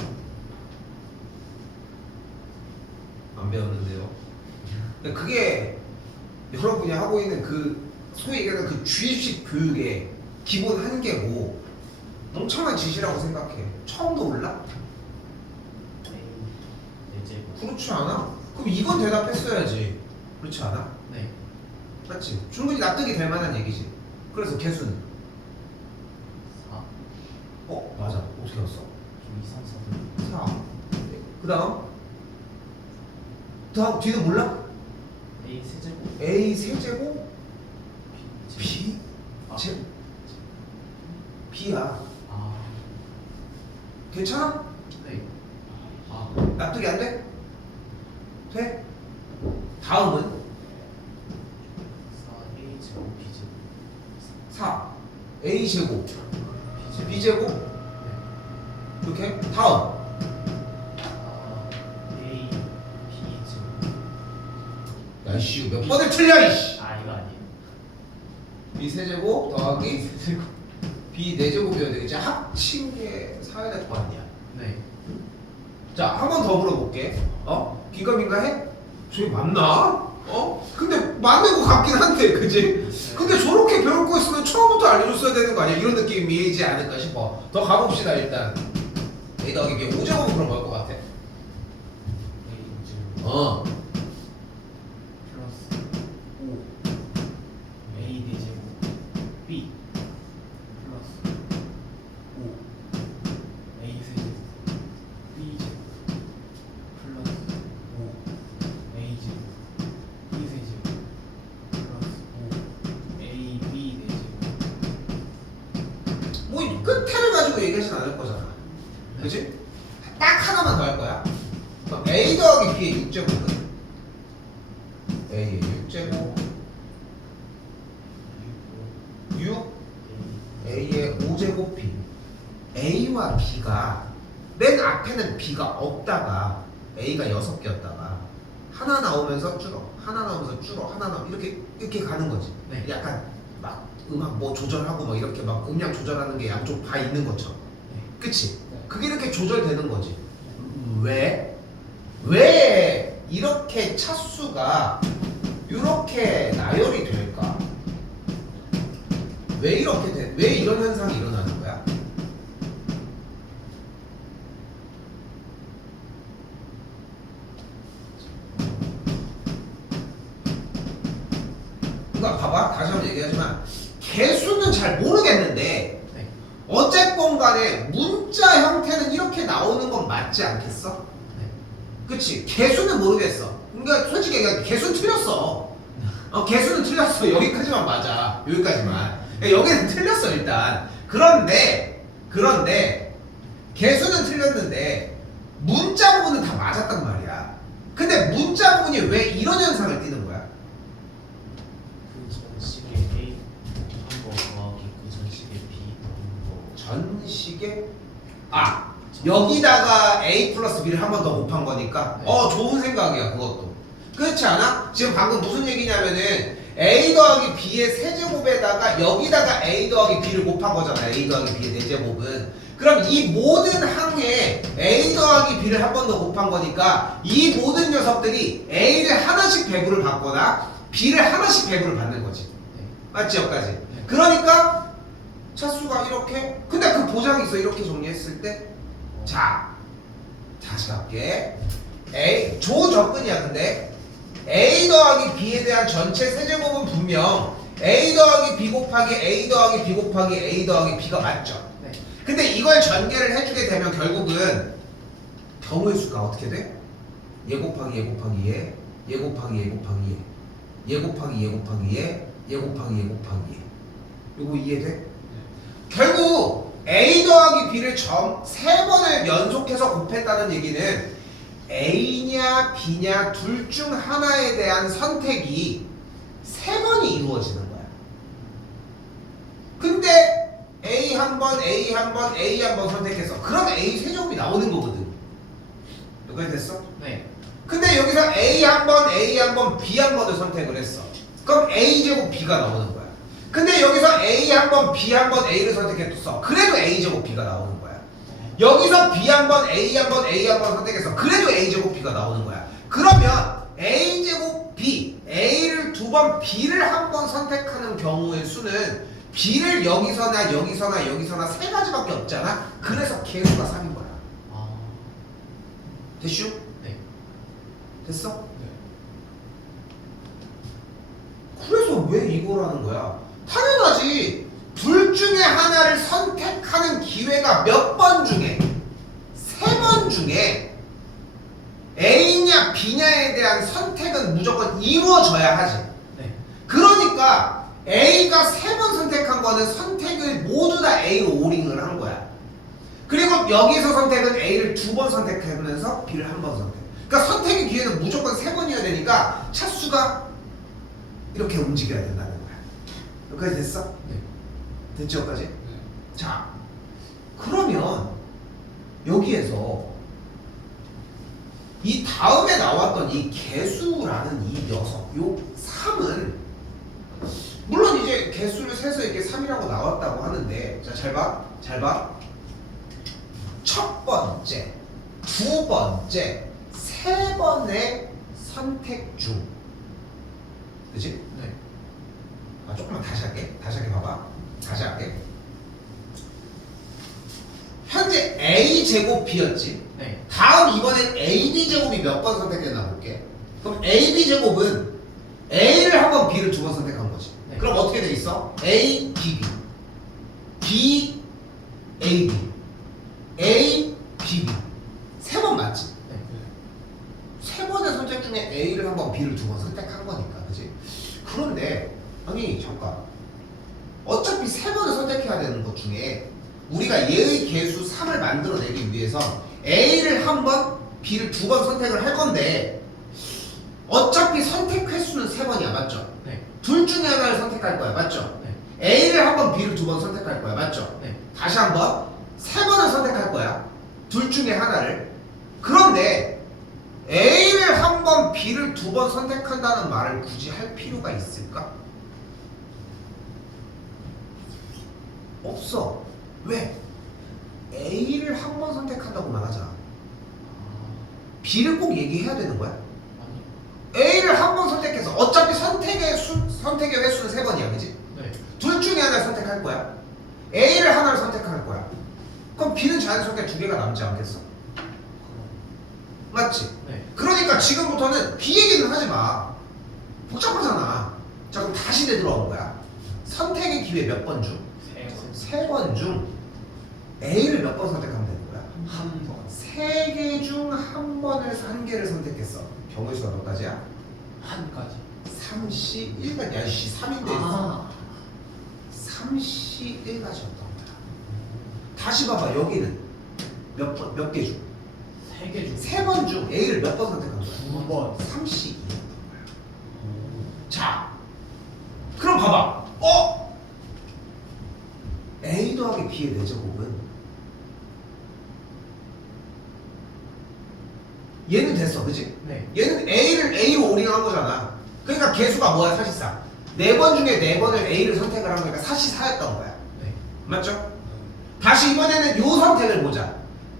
안 배웠는데요. 근데 그게 여러분이 하고 있는 그 소위 얘기하는 그 주입식 교육의 기본 한계고 엄청난 지시라고 생각해. 처음도 몰라? 그렇지 않아? 그럼 이건 대답했어야지. 그렇지 않아? 네. 맞지? 충분히 납득이 될 만한 얘기지. 그래서 개수는? 4. 맞아. 어떻게 알았어? 2, 3, 4. 4. 그 다음 뒤는 몰라? A 세제곱. A 세제곱 B 아. 제 B야. 아. 괜찮아? 네. 아. 납득이 안 돼? 돼? 다음은 4A 제곱 B 제곱. 4 A 제곱 B 제곱. B 제곱 네. 이렇게 다음 A B 제곱. 야이씨 몇 번을 틀려 이씨. 아 이거 아니에요. B 세제곱 더하기 B 4제곱이어야 되겠지. 합친 게 사야 될 거 아니야. 네. 자, 한 번 더 물어볼게. 빈가민가해? 저게 맞나? 근데 맞는 거 같긴 한데, 그지? 근데 저렇게 배울 거 있으면 처음부터 알려줬어야 되는 거 아니야? 이런 느낌이지 않을까 싶어. 더 가봅시다, 일단. A 더하기 B 5제곱은 그럼 뭘 것 같아? A 제곱. 플러스 5 A 4제곱 B 플러스 5 A 세제곱 B 제곱 플러스 5 A 제곱 B 세제곱 플러스 5 A B 4제곱. 뭐, 이 끝에를 가지고 얘기하진 않을 거잖아. 그지? 딱 하나만 더 할 거야. 그럼 A 더하기 B의 6제곱은? A의 6제곱 6 A의 5제곱 B. A와 B가 맨 앞에는 B가 없다가 A가 6개였다가 하나 나오면서 줄어, 하나 나오면서 줄어, 하나 나오면 이렇게 가는 거지. 네. 약간 막 음악 뭐 조절하고 막 이렇게 막 음량 조절하는 게 양쪽 다 있는 것처럼. 네. 그치? 네. 그게 이렇게 조절되는 거지. 왜? 왜 이렇게 차수가 이렇게 나열이 될까? 왜 이렇게 돼? 왜 이런 현상이 일어나는 거야? 그러니까 봐봐, 다시 한번 얘기하지만 개수는 잘 모르겠는데 네. 어쨌건 간에 문자 형태는 이렇게 나오는 건 맞지 않겠어? 네. 그치? 개수는 모르겠어. 그러니까 솔직히 얘기하면 개수는 틀렸어. 개수는 틀렸어. 여기까지만 맞아. 여기까지만. 여기는 틀렸어 일단. 그런데 개수는 틀렸는데 문자 부분은 다 맞았단 말이야. 근데 문자 부분이 왜 이런 현상을 띠는 거야? 그 전식에 A 한 거 더하기 그 전식에 B 더한 거. 전식에 여기다가 A 플러스 B를 한 번 더 곱한 거니까 네. 좋은 생각이야 그것도. 그렇지 않아? 지금 방금 무슨 얘기냐면은 A 더하기 B의 세제곱에다가 여기다가 A 더하기 B를 곱한 거잖아. A 더하기 B의 4제곱은. 그럼 이 모든 항에 A 더하기 B를 한 번 더 곱한 거니까 이 모든 녀석들이 A를 하나씩 배분을 받거나 B를 하나씩 배분을 받는 거지. 네. 맞지 여기까지? 네. 그러니까 차수가 이렇게, 근데 그 보장이 있어. 이렇게 정리했을 때 자, 다시 갈게. A, 조접근이야. 근데 A 더하기 B에 대한 전체 세제곱은 분명 A 더하기 B 곱하기 A 더하기 B 곱하기 A 더하기 B가 맞죠? 네. 근데 이걸 전개를 해주게 되면 결국은 경우의 수가 어떻게 돼? 얘 곱하기 얘 곱하기 얘, 얘 곱하기 얘 곱하기 얘, 얘 곱하기 얘 곱하기 얘, 얘 곱하기 얘 곱하기 얘. 요거 이해돼? 결국 A 더하기 B를 세 번을 연속해서 곱했다는 얘기는 A냐 B냐 둘 중 하나에 대한 선택이 세 번이 이루어지는 거야. 근데 A 한 번, A 한 번, A 한 번 선택해서 그러면 A 세제곱이 나오는 거거든. 여기까지 됐어? 네. 근데 여기서 A 한 번, A 한 번, B 한 번을 선택을 했어. 그럼 A 제곱 B가 나오는 거야. 근데 여기서 A 한 번, B 한 번, A를 선택했어. 그래도 A 제곱 B가 나오는 거야. 여기서 B 한 번, A 한 번, A 한 번 선택했어. 그래도 A 제곱 B가 나오는 거야. 그러면 A 제곱 B, A를 두 번, B를 한 번 선택하는 경우의 수는 B를 여기서나 여기서나 여기서나 세 가지밖에 없잖아. 그래서 개수가 3인 거야. 됐슈? 네. 됐어? 네. 그래서 왜 이거라는 거야? 당연하지. 둘 중에 하나를 선택하는 기회가 몇 번 중에? 세 번 중에 A냐 B냐에 대한 선택은 무조건 이루어져야 하지. 네. 그러니까 A가 세 번 선택한 거는 선택을 모두 다 A로 오링을 한 거야. 그리고 여기서 선택은 A를 두 번 선택하면서 B를 한 번 선택. 그러니까 선택의 기회는 무조건 세 번이어야 되니까 차수가 이렇게 움직여야 된다는 거야. 여기까지 됐어? 네. 됐죠? 여기까지? 네. 자, 그러면 여기에서 이 다음에 나왔던 이 개수라는 이 녀석, 요 3은 물론 이제 개수를 세서 이렇게 3이라고 나왔다고 하는데, 자, 잘 봐, 잘 봐. 첫 번째, 두 번째, 세 번의 선택 중, 그치? 네. 아, 조금만 다시 할게. 다시 할게. 봐봐. 다시 할게. 현재 A 제곱 B였지. 네. 다음 이번엔 AB 제곱이 몇 번 선택했나 볼게. 그럼 AB 제곱은 A를 한 번, B를 두 번 선택한 거지. 네. 그럼 어떻게 돼 있어? A, B, B, A, B, A, B, B. 세 번 맞지? 네. 세 번의 선택 중에 A를 한 번, B를 두 번 선택한 거니까, 그치? 그런데 아니 잠깐, 어차피 세 번을 선택해야 되는 것 중에 우리가 얘의 개수 3을 만들어내기 위해서 A를 한 번, B를 두 번 선택을 할 건데 어차피 선택 횟수는 세 번이야, 맞죠? 네. 둘 중에 하나를 선택할 거야, 맞죠? 네. A를 한 번, B를 두 번 선택할 거야, 맞죠? 네. 다시 한번 세 번을 선택할 거야, 둘 중에 하나를. 그런데 A를 한 번, B를 두 번 선택한다는 말을 굳이 할 필요가 있을까? 없어. 왜? A를 한 번 선택한다고만 하자. B를 꼭 얘기해야 되는 거야? 아니. A를 한 번 선택해서 어차피 선택의 횟수는 세 번이야, 그지? 네. 둘 중에 하나를 선택할 거야. A를 하나를 선택할 거야. 그럼 B는 자연스럽게 두 개가 남지 않겠어? 맞지? 네. 그러니까 지금부터는 B 얘기는 하지 마. 복잡하잖아. 자, 그럼 다시 되돌아온 거야. 선택의 기회 몇 번 중? 세 번 중 A를 몇 번 선택하면 되는 거야? 한 번. 세 개 중 한 개를 선택했어. 경우의 수가 몇 가지야? 한 가지. 31가지. 야, 씨, 3인데. 아. 31가지였던 거야. 다시 봐봐. 여기는 몇 개 중? 세 개 중. 세 번 중 A를 몇 번 선택한 거야? 두 번. 32였던 거야. 자, 그럼 봐봐. A 더하기 B의 내제곱은 얘는 됐어, 그치? 네. 얘는 A를 A로 올인한 거잖아. 그러니까 개수가 뭐야, 사실상? 네 번 중에 네 번을 A를 선택을 한 거니까 44였던 거야. 네. 맞죠? 다시 이번에는 요 선택을 보자.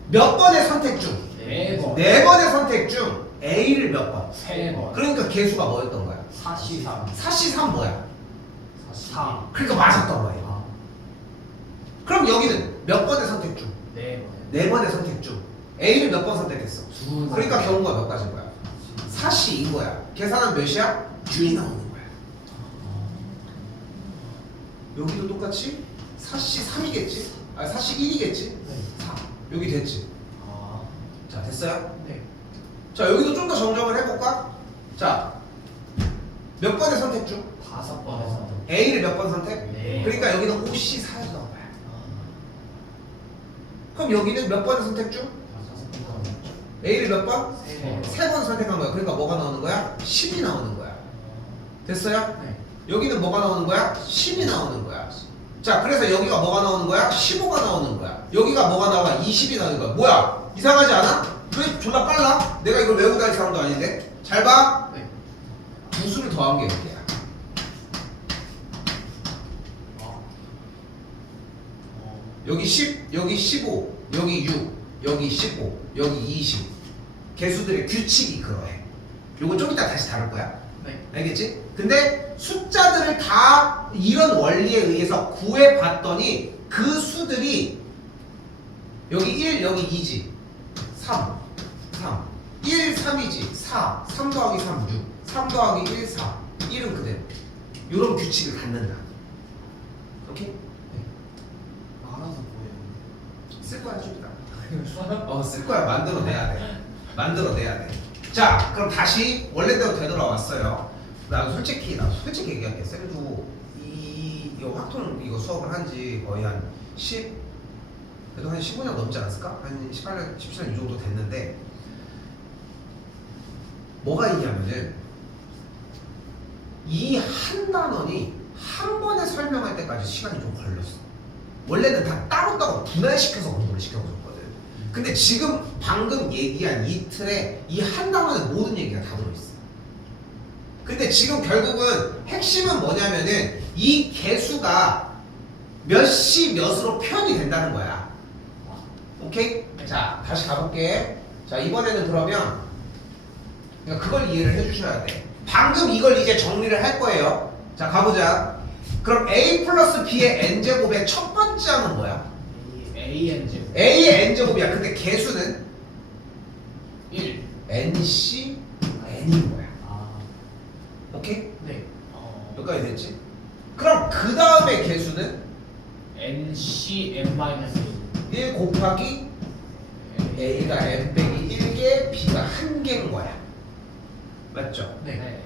몇 번의 선택 중? 네 번. 네 번의 선택 중 A를 몇 번? 세 번. 그러니까 개수가 뭐였던 거야? 43. 43 뭐야? 4. 그러니까 맞았던 거야. 아. 그럼 여기는 몇 번의 선택 중? 네 번. 네 번의 선택 중 A를 몇 번 선택했어? 두 번. 그러니까 경우가 몇 가지인 거야? 4인 거야. 계산은 몇이야? 6이 나오는 거야. 여기도 똑같이 4시 3이겠지? 아니 4시 1이겠지? 네. 4. 여기 됐지? 아. 자, 됐어요? 네. 자, 여기도 좀 더 정정을 해볼까? 자, 몇 번의 선택 중? 5번에서. A를 몇 번 선택? 네. 그러니까 여기는 54였던 거야. 그럼 여기는 몇 번의 선택 중? A를 몇 번? 네. 3번 선택한 거야. 그러니까 뭐가 나오는 거야? 10이 나오는 거야. 됐어요? 네. 여기는 뭐가 나오는 거야? 10이 나오는 거야. 자, 그래서 여기가 뭐가 나오는 거야? 15가 나오는 거야. 여기가 뭐가 나와? 20이 나오는 거야. 뭐야? 이상하지 않아? 왜 졸라 빨라? 내가 이걸 외우고 다닐 사람도 아닌데? 잘 봐. 네. 두 수를 더한 게 이렇게야. 여기 10, 여기 15, 여기 6, 여기 15, 여기 20. 개수들의 규칙이 그러해. 요거 좀 이따 다시 다룰 거야. 네. 알겠지? 근데 숫자들을 다 이런 원리에 의해서 구해 봤더니 그 수들이 여기 1, 여기 2지. 3, 1, 3이지. 4, 3 더하기 3, 6. 3 더하기 1, 4. 1은 그대로. 요런 규칙을 갖는다. 오케이? 알아서 뭐예요? 쓸 거야, 좀 이따. 쓸 거야. 만들어내야 돼. 만들어내야 돼. 자, 그럼 다시 원래대로 되돌아왔어요. 나 솔직히 얘기할게. 쌤도 이거 확통 이거 수업을 한지 거의 한 10, 그래도 한 15년 넘지 않았을까? 한 18년, 17년 이 정도 됐는데 뭐가 있냐면은 이 한 단원이 한 번에 설명할 때까지 시간이 좀 걸렸어. 원래는 다 따로따로 분할시켜서 공부를 시켜줬거든. 근데 지금 방금 얘기한 이 틀에 이 한 단원의 모든 얘기가 다 들어있어. 근데 지금 결국은 핵심은 뭐냐면은 이 개수가 몇 시 몇으로 표현이 된다는 거야. 오케이? 자, 다시 가볼게. 자, 이번에는 그러면 그러니까 그걸 이해를 해주셔야 돼. 방금 이걸 이제 정리를 할 거예요. 자, 가보자. 그럼 A 플러스 B의 n제곱의 첫 번째 항은 뭐야? AN 제곱. A의 n제곱이야. 근데 개수는 1. NC N인 거야. 아. 오케이? 네. 여기까지 됐지? 그럼 그 다음에 개수는 NCN-1. 1 곱하기 A가 n 빼기 1개, B가 1개인 거야. 맞죠? 네.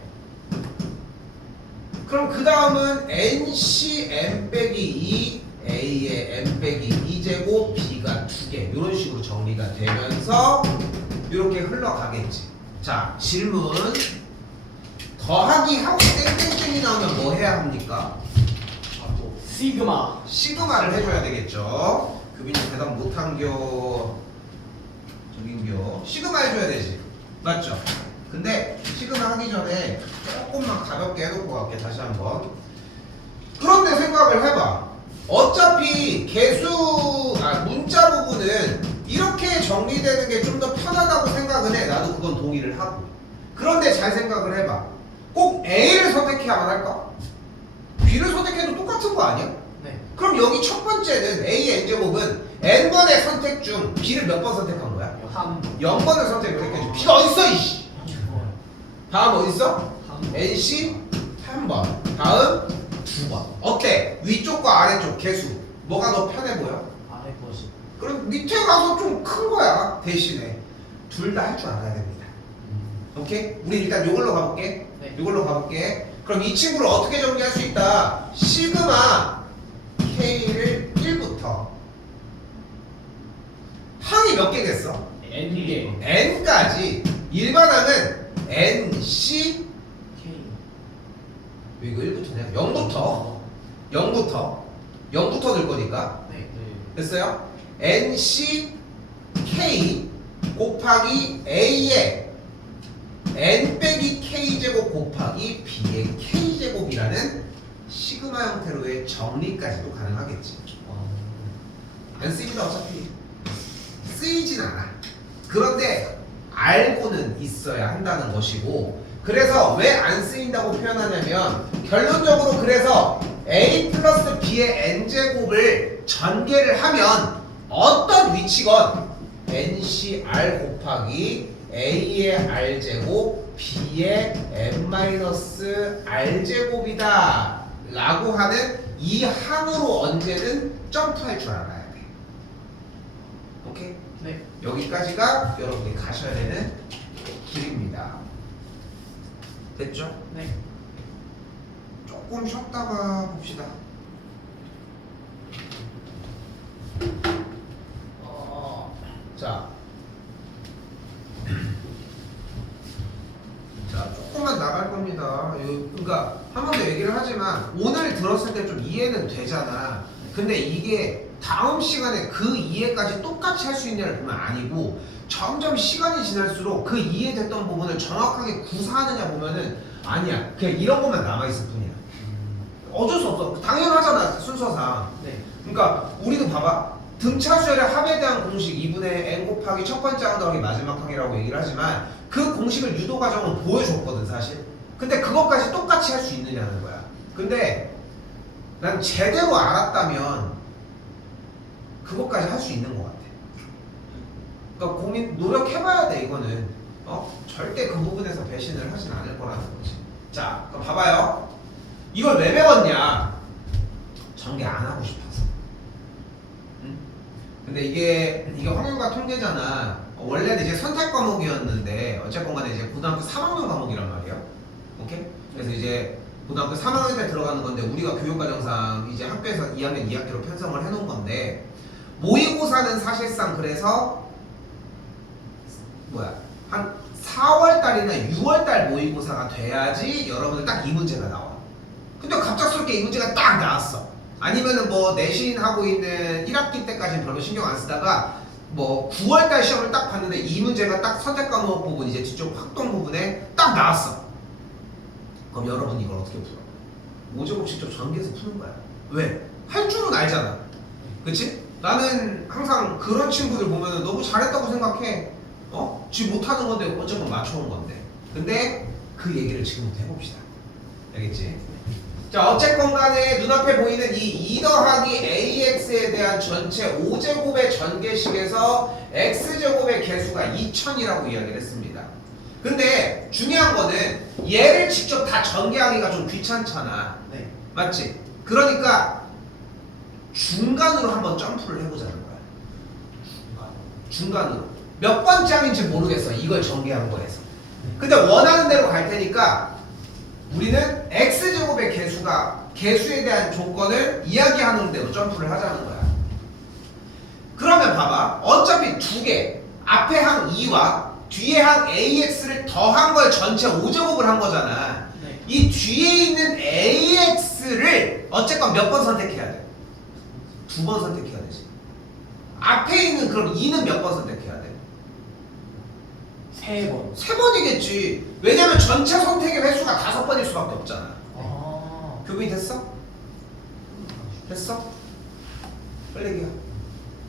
그럼 그 다음은 NC n 빼기 2, A의 n 빼기 2제곱, B가 2개. 이런 식으로 정리가 되면서 이렇게 흘러가겠지. 자, 질문. 더하기 하고 땡땡땡이 나오면 뭐 해야 합니까? 시그마. 시그마를 해줘야 되겠죠. 규빈이 대답 못한겨 저긴겨 시그마 해줘야 되지. 맞죠? 근데 시그마 하기 전에 조금만 가볍게 해놓고 갈게. 다시 한번. 그런데 생각을 해봐. 어차피 문자 부분은 이렇게 정리되는 게 좀 더 편하다고 생각은 해. 나도 그건 동의를 하고. 그런데 잘 생각을 해봐. 꼭 A를 선택해야만 할까? B를 선택해도 똑같은 거 아니야? 네. 그럼 여기 첫 번째는 A의 n제곱은 n번의 선택 중 B를 몇 번 선택한 거야? 0번을 선택했지. B가 어딨어 이씨. 다음 어딨어? NC 3번. 다음 2번. 어때? 위쪽과 아래쪽 개수 뭐가 더 편해 보여? 아래 것이. 그럼 밑에 가서 좀 큰 거야. 대신에 둘 다 할 줄 알아야 됩니다. 오케이? 우리 일단 이걸로 가볼게. 네. 이걸로 가볼게. 그럼 이 친구를 어떻게 정리할 수 있다? 시그마 K를 1부터 항이 몇 개겠어? N개. N까지. 일반항은 NC K. 이거 1부터냐? 0부터 될 거니까. 네. 됐어요? NC K 곱하기 A의 N 빼기 K제곱 곱하기 B의 K제곱이라는 시그마 형태로의 정리까지도 가능하겠지. 안 쓰입니다. 어차피 쓰이진 않아. 그런데 알고는 있어야 한다는 것이고, 그래서 왜 안 쓰인다고 표현하냐면 결론적으로 그래서 A 플러스 B의 N제곱을 전개를 하면 어떤 위치건 NCR 곱하기 A의 R제곱 B의 N-R제곱이다 라고 하는 이 항으로 언제든 점프할 줄 알아야 돼. 오케이? 네. 여기까지가 여러분이 가셔야 되는 길입니다. 됐죠? 네. 조금 쉬었다가 봅시다. 이해는 되잖아. 근데 이게 다음 시간에 그 이해까지 똑같이 할 수 있냐를 보면 아니고 점점 시간이 지날수록 그 이해됐던 부분을 정확하게 구사하느냐 보면은 아니야. 그냥 이런 것만 남아있을 뿐이야. 어쩔 수 없어. 당연하잖아, 순서상. 네. 그러니까 우리도 봐봐. 등차수열의 합에 대한 공식 2분의 n 곱하기 첫 번째 항 더하기 마지막 항이라고 얘기를 하지만 그 공식을 유도 과정으로 보여줬거든, 사실. 근데 그것까지 똑같이 할 수 있느냐는 거야. 근데 난 제대로 알았다면 그것까지 할 수 있는 것 같아. 그러니까 노력해봐야 돼, 이거는. 절대 그 부분에서 배신을 하진 않을 거라는 거지. 자, 그럼 봐봐요. 이걸 왜 배웠냐? 전개 안 하고 싶어서. 응? 근데 이게 확률과 통계잖아. 원래는 이제 선택 과목이었는데 어쨌건 간에 이제 고등학교 3학년 과목이란 말이에요. 오케이? 그래서 이제 고등학교 3학년 때 들어가는 건데 우리가 교육과정상 이제 학교에서 2학년 2학기로 편성을 해놓은 건데 모의고사는 사실상 그래서 한 4월달이나 6월달 모의고사가 돼야지 여러분들 딱 이 문제가 나와. 근데 갑작스럽게 이 문제가 딱 나왔어. 아니면은 뭐 내신 하고 있는 1학기 때까지는 별로 신경 안 쓰다가 뭐 9월달 시험을 딱 봤는데 이 문제가 딱 선택 과목 부분 이제 뒤쪽 확동 부분에 딱 나왔어. 그럼 여러분 이걸 어떻게 풀어? 5제곱 직접 전개해서 푸는 거야. 왜? 할 줄은 알잖아. 그치? 나는 항상 그런 친구들 보면 너무 잘했다고 생각해. 지 못하는 건데 어쨌건 맞춰온 건데. 근데 그 얘기를 지금부터 해봅시다. 알겠지? 자, 어쨌건 간에 눈앞에 보이는 이 2 더하기 AX에 대한 전체 5제곱의 전개식에서 X제곱의 개수가 2000이라고 이야기를 했습니다. 근데 중요한 거는 얘를 직접 다 전개하기가 좀 귀찮잖아. 네. 맞지? 그러니까 중간으로 한번 점프를 해보자는 거야. 중간으로. 몇 번째 항인지 모르겠어. 이걸 전개한 거에서. 근데 원하는 대로 갈 테니까 우리는 X제곱의 개수에 대한 조건을 이야기하는 대로 점프를 하자는 거야. 그러면 봐봐. 어차피 두 개, 앞에 항 2와 뒤에 항 AX를 더한 걸 전체 5제곱을 한 거잖아. 네. 이 뒤에 있는 AX를 어쨌건 몇 번 선택해야 돼? 2번 선택해야 되지. 앞에 있는 그럼 2는 몇 번 선택해야 돼? 3번. 3번이겠지. 왜냐면 전체 선택의 횟수가 5번일 수밖에 없잖아. 아. 교분이 됐어? 됐어? 빨리 얘기해.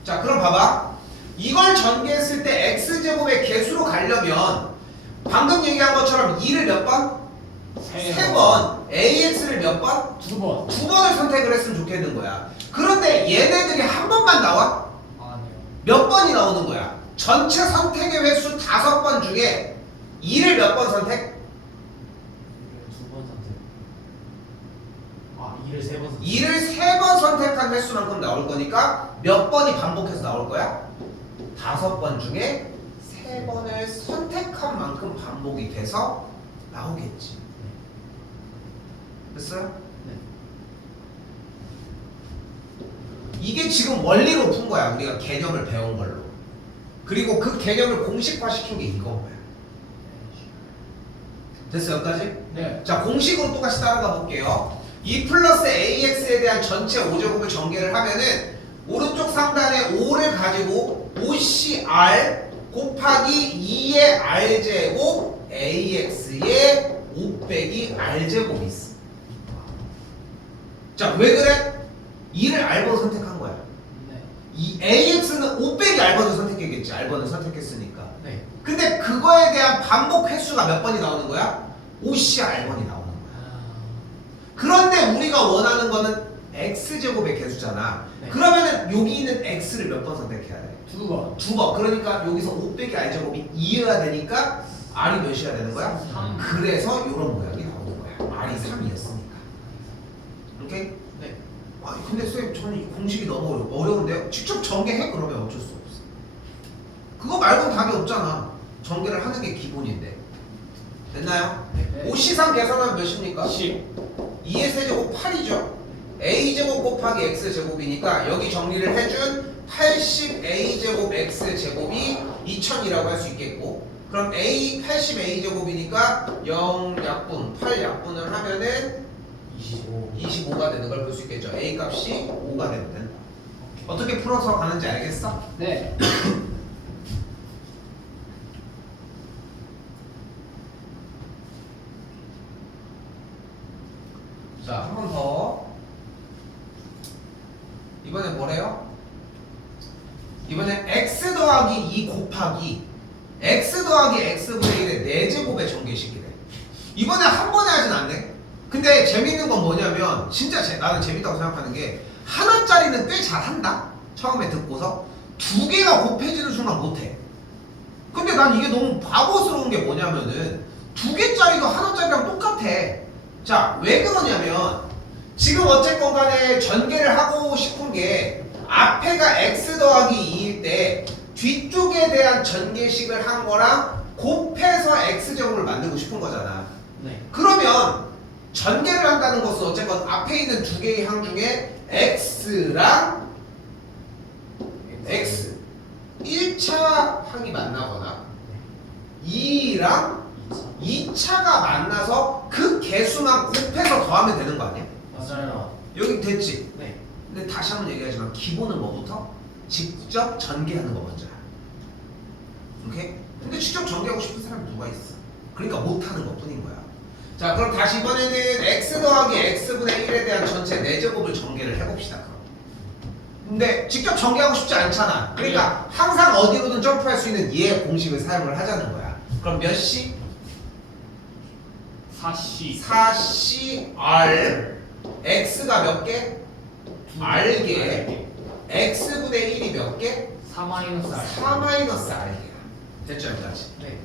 자, 그럼 봐봐. 이걸 전개했을 때 X제곱의 개수로 가려면 방금 얘기한 것처럼 2를 몇 번? 3번. AX를 몇 번? 2번. 2번을 선택을 했으면 좋겠는 거야. 그런데 얘네들이 한 번만 나와? 아니요. 몇 번이 나오는 거야? 전체 선택의 횟수 5번 중에 2를 몇 번 선택? 2번 선택. 아, 2를 3번 선택. 2를 3번 선택한 횟수만큼 나올 거니까 몇 번이 반복해서 나올 거야? 5번 중에 3번을 선택한 만큼 반복이 돼서 나오겠지. 됐어요? 네. 이게 지금 원리로 푼 거야. 우리가 개념을 배운 걸로. 그리고 그 개념을 공식화시킨 게 이건 거야. 됐어요? 여기까지? 네. 자, 공식으로 똑같이 따라가 볼게요. 2 플러스 AX에 대한 전체 5제곱을 전개를 하면은 오른쪽 상단에 5를 가지고 5CR 곱하기 2의 R제곱 AX의 5 빼기 R제곱이 있어. 자, 왜 그래? 2를 R번을 선택한 거야. 네. 이 AX는 5 빼기 R번을 선택했겠지. R번을 선택했으니까. 네. 근데 그거에 대한 반복 횟수가 몇 번이 나오는 거야? 5CR번이 나오는 거야. 그런데 우리가 원하는 거는 X제곱의 개수잖아. 네. 그러면은 여기 있는 X를 몇 번 선택해야 돼? 2번. 2번. 그러니까 여기서 5 빼기 R제곱이 2여야 되니까 R이 몇이어야 되는 거야? 3. 그래서 이런 모양이 나오는 거야. R이 3이었으니까. 오케이? 네. 아니 근데 쌤 저는 이 공식이 너무 어려운데요? 직접 전개해? 그러면 어쩔 수 없어. 그거 말고는 답이 없잖아. 전개를 하는 게 기본인데. 됐나요? 네. 5C3 계산하면 몇입니까? 10. 2의 세제곱 8이죠. A제곱 곱하기 X제곱이니까 여기 정리를 해준 80A제곱 X제곱이 2000이라고 할 수 있겠고, 그럼 80A제곱이니까 0 약분, 8 약분을 하면은 25. 25가 되는 걸 볼 수 있겠죠. A 값이 5가 되거든. 어떻게 풀어서 가는지 알겠어? 네. 자, 한 번 더. 이번엔 뭐래요? 이번엔 x 더하기 2 곱하기 x 더하기 x분의 1의 4제곱의 전개식이래. 이번에 한 번에 하진 않네. 근데 재밌는 건 뭐냐면 진짜 나는 재밌다고 생각하는 게 하나짜리는 꽤 잘한다. 처음에 듣고서 두 개가 곱해지는 순간 못해. 근데 난 이게 너무 바보스러운 게 뭐냐면은 두 개짜리도 하나짜리랑 똑같아. 자, 왜 그러냐면 지금 어쨌건 간에 전개를 하고 싶은 게 앞에가 x 더하기 2일 때 뒤쪽에 대한 전개식을 한 거랑 곱해서 x제곱을 만들고 싶은 거잖아. 네. 그러면 전개를 한다는 것은 어쨌건 앞에 있는 두 개의 항 중에 x랑 x 1차 항이 만나거나 2랑 2차가 만나서 그 개수만 곱해서 더하면 되는 거 아니야? 맞아요. 여기 됐지? 네. 근데 다시 한번 얘기하지만 기본은 뭐부터? 직접 전개하는 거 먼저야. 오케이? 근데 직접 전개하고 싶은 사람이 누가 있어? 그러니까 못하는 것 뿐인 거야. 자, 그럼 다시 이번에는 x 더하기 x분의 1에 대한 전체 4제곱을 전개를 해봅시다. 그럼. 근데 직접 전개하고 싶지 않잖아. 그러니까 항상 어디로든 점프할 수 있는 얘의 공식을 사용을 하자는 거야. 그럼 몇 시? 4C. 4C R x가 몇 개? R개. x분의 1이 몇 개? 4 마이너스 R. 4 마이너스 R개야. 됐죠, 여기까지? 네.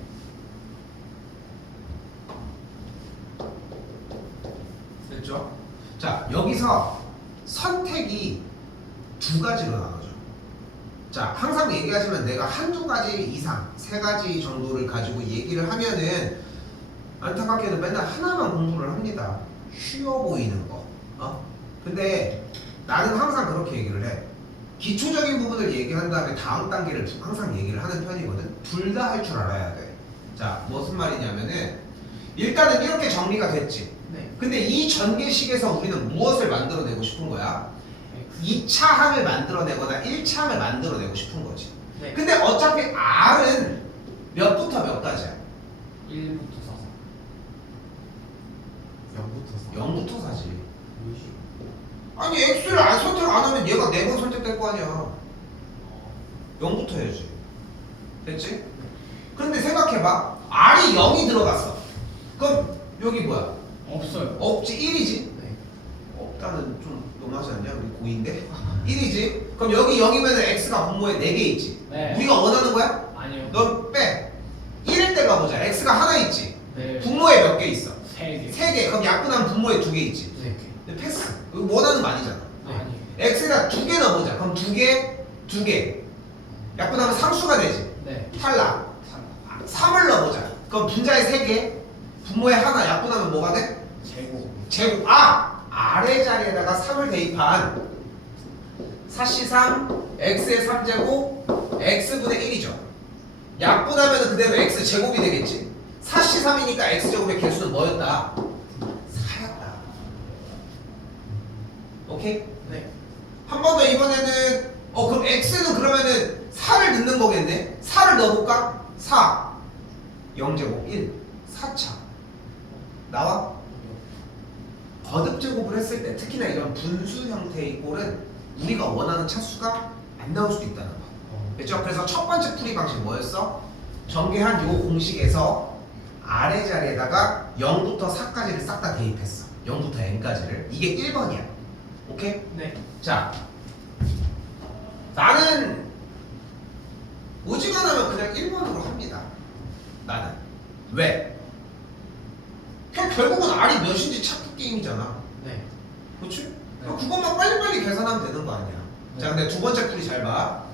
됐죠? 자, 여기서 선택이 두 가지로 나눠져. 자, 항상 얘기하지만 내가 한두 가지 이상, 세 가지 정도를 가지고 얘기를 하면은 안타깝게도 맨날 하나만 공부를 합니다. 쉬워 보이는 거. 근데 나는 항상 그렇게 얘기를 해. 기초적인 부분을 얘기한 다음에 다음 단계를 항상 얘기를 하는 편이거든. 둘 다 할 줄 알아야 돼. 자, 무슨 말이냐면은 일단은 이렇게 정리가 됐지. 네. 근데 이 전개식에서 우리는 무엇을 만들어내고 싶은 거야? 2차 항을 만들어내거나 1차 항을 만들어내고 싶은 거지. 네. 근데 어차피 R은 몇부터 몇까지야? 1부터 4. 0부터 4. 0부터 4지. 뭐지? 아니 X를 안 선택 안 하면 얘가 4번 선택될 거 아니야. 0부터 해야지. 됐지? 그런데 생각해봐. R이 0이 들어갔어. 그럼 여기 뭐야? 없어요. 없지. 1이지. 네. 없다는 좀 너무하지 않냐? 우리 고인데? 1이지. 그럼 여기 0이면 X가 분모에 4개 있지. 네. 우리가 원하는 거야? 아니요. 넌 빼. 1일 때 가보자. X가 하나 있지. 네. 분모에 몇 개 있어? 3개. 3개. 그럼 약분하면 분모에 2개 있지. 3개. 근데 패스. 이거 원하는 거 아니잖아. 아니요. X에다 2개 넣어보자. 그럼 2개, 2개. 약분하면 상수가 되지. 네. 탈락. 3. 3을 넣어보자. 그럼 분자에 3개, 분모에 하나 약분하면 뭐가 돼? 제곱. 제곱. 아래 자리에다가 3을 대입한 4C3, X의 3제곱, X분의 1이죠. 약분하면 그대로 X 제곱이 되겠지. 4C3이니까 X제곱의 개수는 뭐였다? 4였다. 오케이? 네. 한 번 더 이번에는 그럼 X는 그러면은 4를 넣는 거겠네? 4를 넣어볼까? 4 0제곱 1 4차 나와? 거듭제곱을 했을 때 특히나 이런 분수 형태의 꼴은 우리가 원하는 차수가 안 나올 수도 있다는 거. 그렇죠? 그래서 첫 번째 풀이 방식 뭐였어? 전개한 요 공식에서 아래 자리에다가 0부터 4까지를 싹 다 대입했어. 0부터 n까지를. 이게 1번이야. 오케이? 네. 자, 나는 오지간하면 그냥 1번으로 합니다. 나는. 왜? 결국은 R이 몇인지 찾기 게임이잖아. 네. 그렇지? 네. 그것만 빨리빨리 계산하면 되는 거 아니야. 네. 자, 근데 두 번째 풀이 잘 봐.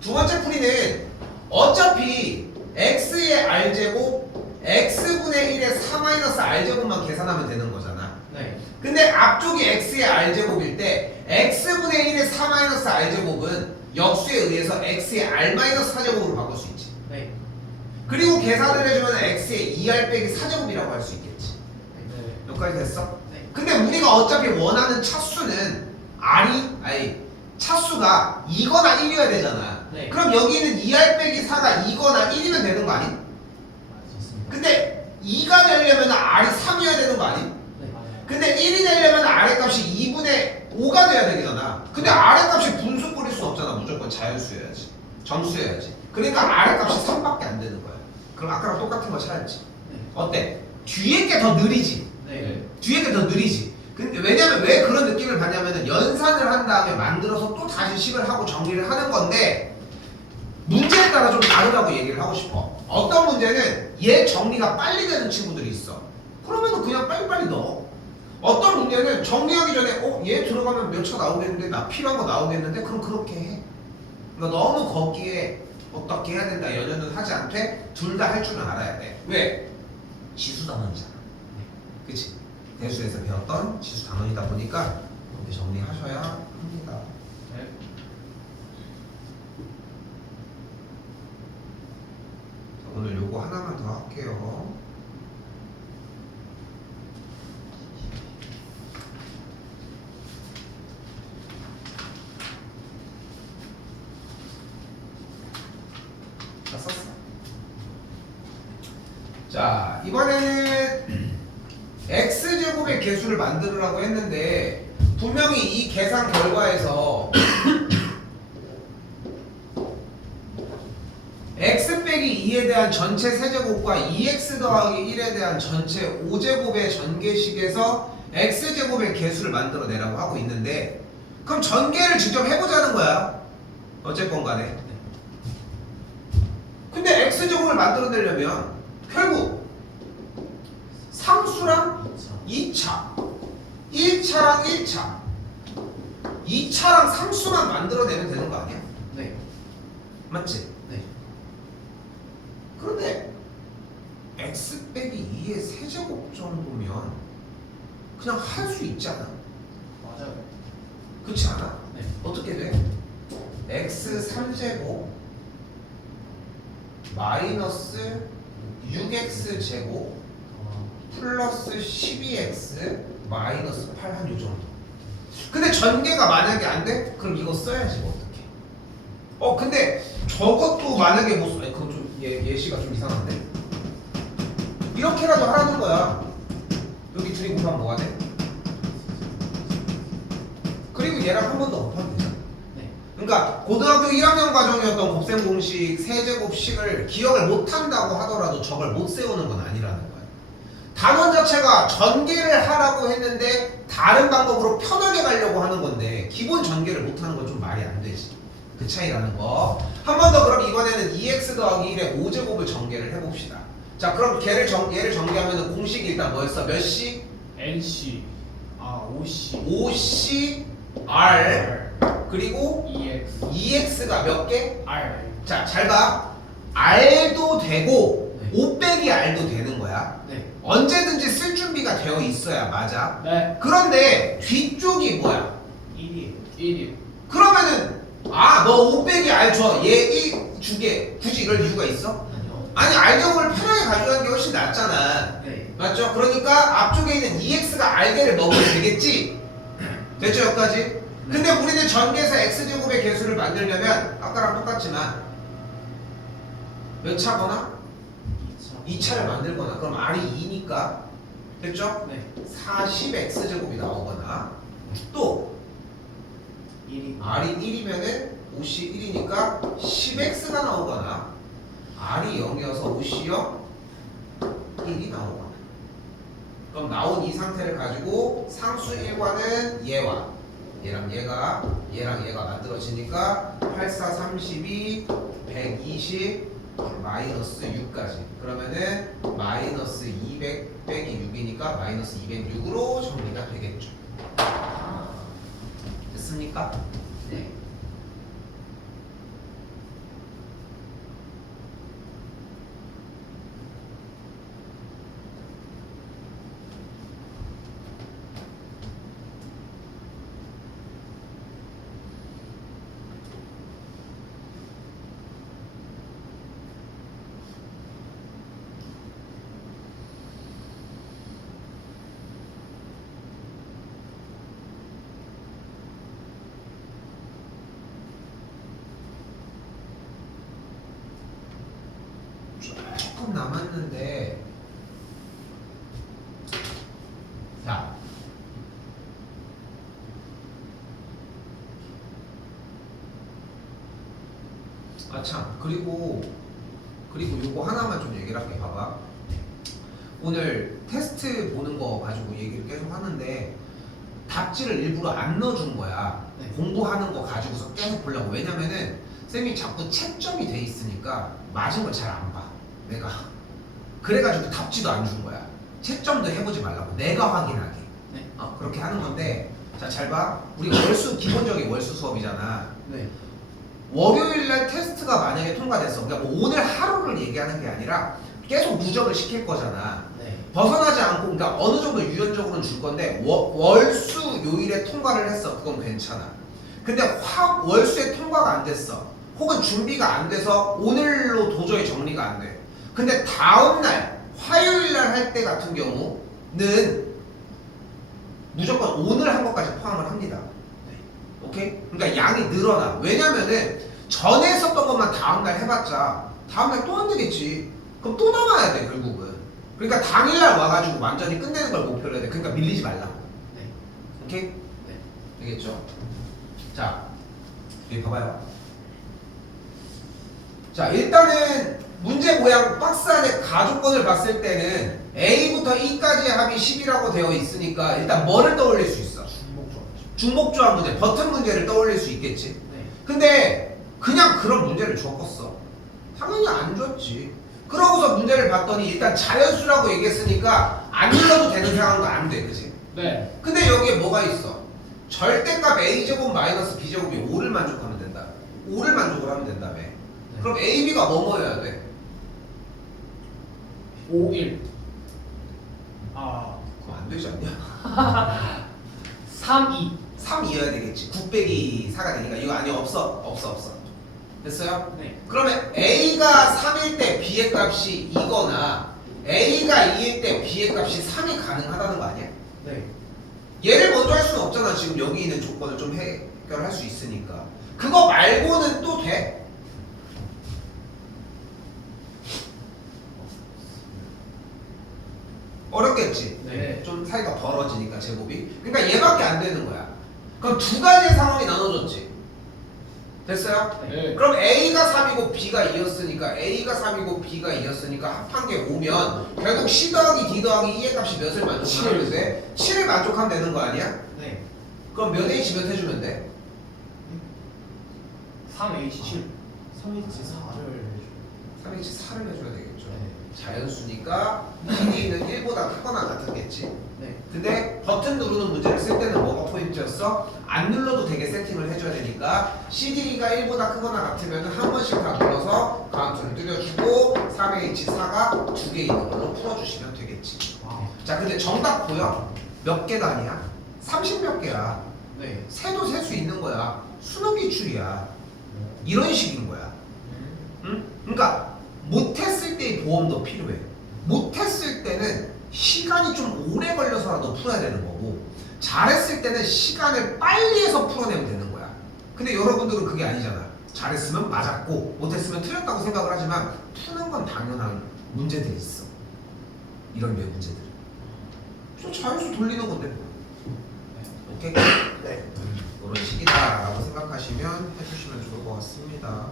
두 번째 풀이는 어차피 x의 r제곱 x분의 1의 4-r제곱만 계산하면 되는 거잖아. 네. 근데 앞쪽이 x의 r제곱일 때 x분의 1의 4-r제곱은 역수에 의해서 x의 r-4제곱으로 바꿀 수 있지. 네. 그리고 계산을 해주면 x의 2r 빼기 4제곱이라고 할 수 있겠지. 네. 여기까지 됐어? 네. 근데 우리가 어차피 원하는 차수는 차수가 2거나 1이어야 되잖아. 네. 그럼 여기는 2R 빼기 4가 2거나 1이면 되는 거 아니? 맞습니다. 근데 2가 되려면 R이 3이어야 되는 거 아니? 네, 맞아요. 근데 1이 되려면 R의 값이 2분의 5가 돼야 되잖아. 근데 R의 값이 분수꼴일 순 없잖아. 무조건 자연수여야지. 정수여야지. 그러니까 R의 값이 3밖에 안 되는 거야. 그럼 아까랑 똑같은 거 찾았지. 네. 어때? 뒤에 게 더 느리지. 네. 뒤에 게 더 느리지. 근데 왜냐면 왜 그런 느낌을 받냐면은 연산을 한 다음에 만들어서 또 다시 식을 하고 정리를 하는 건데 문제에 따라 좀 다르다고 얘기를 하고 싶어. 어떤 문제는 얘 정리가 빨리 되는 친구들이 있어. 그러면은 그냥 빨리빨리 넣어. 어떤 문제는 정리하기 전에 얘 들어가면 몇 차 나오겠는데 나 필요한 거 나오겠는데 그럼 그렇게 해. 그러니까 너무 거기에 어떻게 해야 된다 연연은 하지 않되 둘 다 할 줄은 알아야 돼. 왜? 지수 단원이잖아. 그치? 대수에서 배웠던 지수 단원이다 보니까 이렇게 정리하셔야 합니다. 네. 자, 오늘 요거 하나만 더 할게요. 다 썼어. 자, 이번에는 x제곱의 개수를 만들으라고 했는데 분명히 이 계산 결과에서 x 빼기 2에 대한 전체 세제곱과 2x 더하기 1에 대한 전체 5제곱의 전개식에서 x제곱의 개수를 만들어내라고 하고 있는데 그럼 전개를 직접 해보자는 거야. 어쨌건 간에. 근데 x제곱을 만들어내려면 결국 상수랑 2차, 1차랑 1차, 2차랑 상수만 만들어내면 되는 거 아니야? 네. 맞지? 네. 그런데 x 빼기 2의 세제곱 정도면 그냥 할 수 있잖아. 맞아요. 그렇지 않아? 네. 어떻게 돼? x 3제곱 마이너스 6x 제곱 플러스 12x 마이너스 8 한 요 정도. 근데 전개가 만약에 안 돼? 그럼 이거 써야지 뭐 어떡해. 근데 저것도 만약에 못 써. 아니 그건 좀 예시가 좀 이상한데. 이렇게라도 하라는 거야. 여기 둘이 곱하면 뭐가 돼? 그리고 얘랑 한 번 더 곱하면 되잖아. 네. 그러니까 고등학교 1학년 과정이었던 곱셈 공식 세제곱식을 기억을 못한다고 하더라도 저걸 못 세우는 건 아니라는 거야. 단원 자체가 전개를 하라고 했는데 다른 방법으로 편하게 가려고 하는 건데 기본 전개를 못하는 건 좀 말이 안 되지. 그 차이라는 거. 한 번 더 그럼 이번에는 2x 더하기 1의 5제곱을 전개를 해봅시다. 자 그럼 얘를 전개하면 공식이 일단 뭐였어? 몇 시? NC. 아, OC. 5c r 그리고 EX. 2x가 몇 개? R. 자 잘 봐. r도 되고 네. 5 빼기 r도 되는 거야. 네. 언제든지 쓸 준비가 되어 있어야 맞아. 네. 그런데 뒤쪽이 뭐야? 1이에요. 1이요. 그러면은 너 5 빼기 r 줘. 얘 1 주게. 굳이 이럴 이유가 있어? 아니요. 아니 r제곱을 편하게 가져가는 게 훨씬 낫잖아. 네. 맞죠? 그러니까 앞쪽에 있는 2x가 r개를 먹으면 되겠지? 됐죠 여기까지? 근데 우리는 전개에서 x제곱의 개수를 만들려면 아까랑 똑같지만 몇 차거나 2차를 만들거나 그럼 r이 2니까 됐죠? 네. 40x제곱이 나오거나 또 1이. r이 1이면은 옷이 1이니까 10x가 나오거나 r이 0이어서 옷이 0 1이 나오거나 그럼 나온 이 상태를 가지고 상수 1과는 얘랑 얘가 만들어지니까 8, 4, 32, 120 마이너스 6까지 그러면은 마이너스 200 빼기 6이니까 마이너스 206으로 정리가 되겠죠. 됐습니까? 네. 수업 남았는데 자 참 그리고 요거 하나만 좀 얘기를 할게. 봐봐. 오늘 테스트 보는 거 가지고 얘기를 계속 하는데 답지를 일부러 안 넣어준 거야. 네. 공부하는 거 가지고서 계속 보려고. 왜냐면은 쌤이 자꾸 채점이 돼 있으니까 맞은 걸 잘 안 봐. 내가 그래가지고 답지도 안 준 거야. 채점도 해보지 말라고. 내가 확인하게. 네. 그렇게 하는 건데 자 잘 봐. 우리 월수 기본적인 월수 수업이잖아. 네. 월요일날 테스트가 만약에 통과됐어. 그러니까 뭐 오늘 하루를 얘기하는 게 아니라 계속 누적을 시킬 거잖아. 네. 벗어나지 않고 그러니까 어느 정도 유연적으로는 줄 건데 월수 요일에 통과를 했어. 그건 괜찮아. 근데 월수에 통과가 안 됐어. 혹은 준비가 안 돼서 오늘로 도저히 정리가 안 돼. 근데 다음날 화요일날 할 때 같은 경우는 무조건 오늘 한 것까지 포함을 합니다. 오케이? 그러니까 양이 늘어나. 왜냐면은 전에 썼던 것만 다음날 해봤자 다음날 또 안 되겠지. 그럼 또 남아야 돼 결국은. 그러니까 당일날 와가지고 완전히 끝내는 걸 목표로 해야 돼. 그러니까 밀리지 말라고. 네. 오케이? 네. 되겠죠? 자, 여기 봐봐요. 자, 일단은 문제 모양 박스 안에 가조건을 봤을 때는 A부터 E까지의 합이 10이라고 되어 있으니까 일단 뭐를 떠올릴 수 있어? 중복조합 문제, 버튼 문제를 떠올릴 수 있겠지. 네. 근데 그냥 그런 문제를 줬었어. 당연히 안 줬지. 그러고서 문제를 봤더니 일단 자연수라고 얘기했으니까 안 눌러도 되는 상황도 안 돼, 그치? 네. 근데 여기에 뭐가 있어? 절대값 a제곱 마이너스 b제곱이 5를 만족하면 된다. 5를 만족을 하면 된다며. 그럼 a, b가 뭐여야 돼? 5, 1. 그럼 안 되지 않냐? 3, 2. 3이어야 되겠지. 9 빼기 4가 되니까 이거 아니야. 없어. 됐어요? 네. 그러면 a가 3일 때 b의 값이 2거나 a가 2일 때 b의 값이 3이 가능하다는 거 아니야? 네. 얘를 먼저 할 수는 없잖아. 지금 여기 있는 조건을 좀 해결할 수 있으니까. 그거 말고는 또 돼? 어렵겠지? 네. 좀 사이가 벌어지니까 제곱이. 그러니까 얘밖에 안 되는 거야. 그럼 두 가지의 상황이 나눠졌지. 됐어요? 네. 그럼 A가 3이고 B가 2였으니까 A가 3이고 B가 2였으니까 합한 게 5면 결국 C 더하기 D 더하기 E의 값이 몇을 만족하면 돼? 7을 만족하면 되는 거 아니야? 네. 그럼 몇 H 몇 해주면 돼? 3H7. 3H4를 3H 4를 해줘야 되겠죠. 네. 자연수니까 DD는 1보다 크거나 같았겠지. 네. 근데 버튼 누르는 문제를 쓸 때는 뭐가 포인트였어? 안 눌러도 되게 세팅을 해줘야 되니까 CD가 1보다 크거나 같으면 한 번씩 다 눌러서 카운트를 줄여주고 3H4가 2개 있는 걸로 풀어주시면 되겠지. 자, 근데 정답 보여? 몇 개 단위야? 30몇 개야. 네. 세도 셀 수 있는 거야. 수능 기출이야. 이런 식인 거야. 응? 그러니까 못했을 때의 보험도 필요해. 못했을 때는 시간이 좀 오래 걸려서라도 풀어야 되는 거고 잘했을 때는 시간을 빨리 해서 풀어내면 되는 거야. 근데 여러분들은 그게 아니잖아. 잘했으면 맞았고 못했으면 틀렸다고 생각을 하지만 푸는 건 당연한 문제들이 있어. 이런 류의 문제들. 저 자연수 돌리는 건데 뭐. 오케이? 네. 이런 식이다라고 생각하시면 해주시면 좋을 것 같습니다.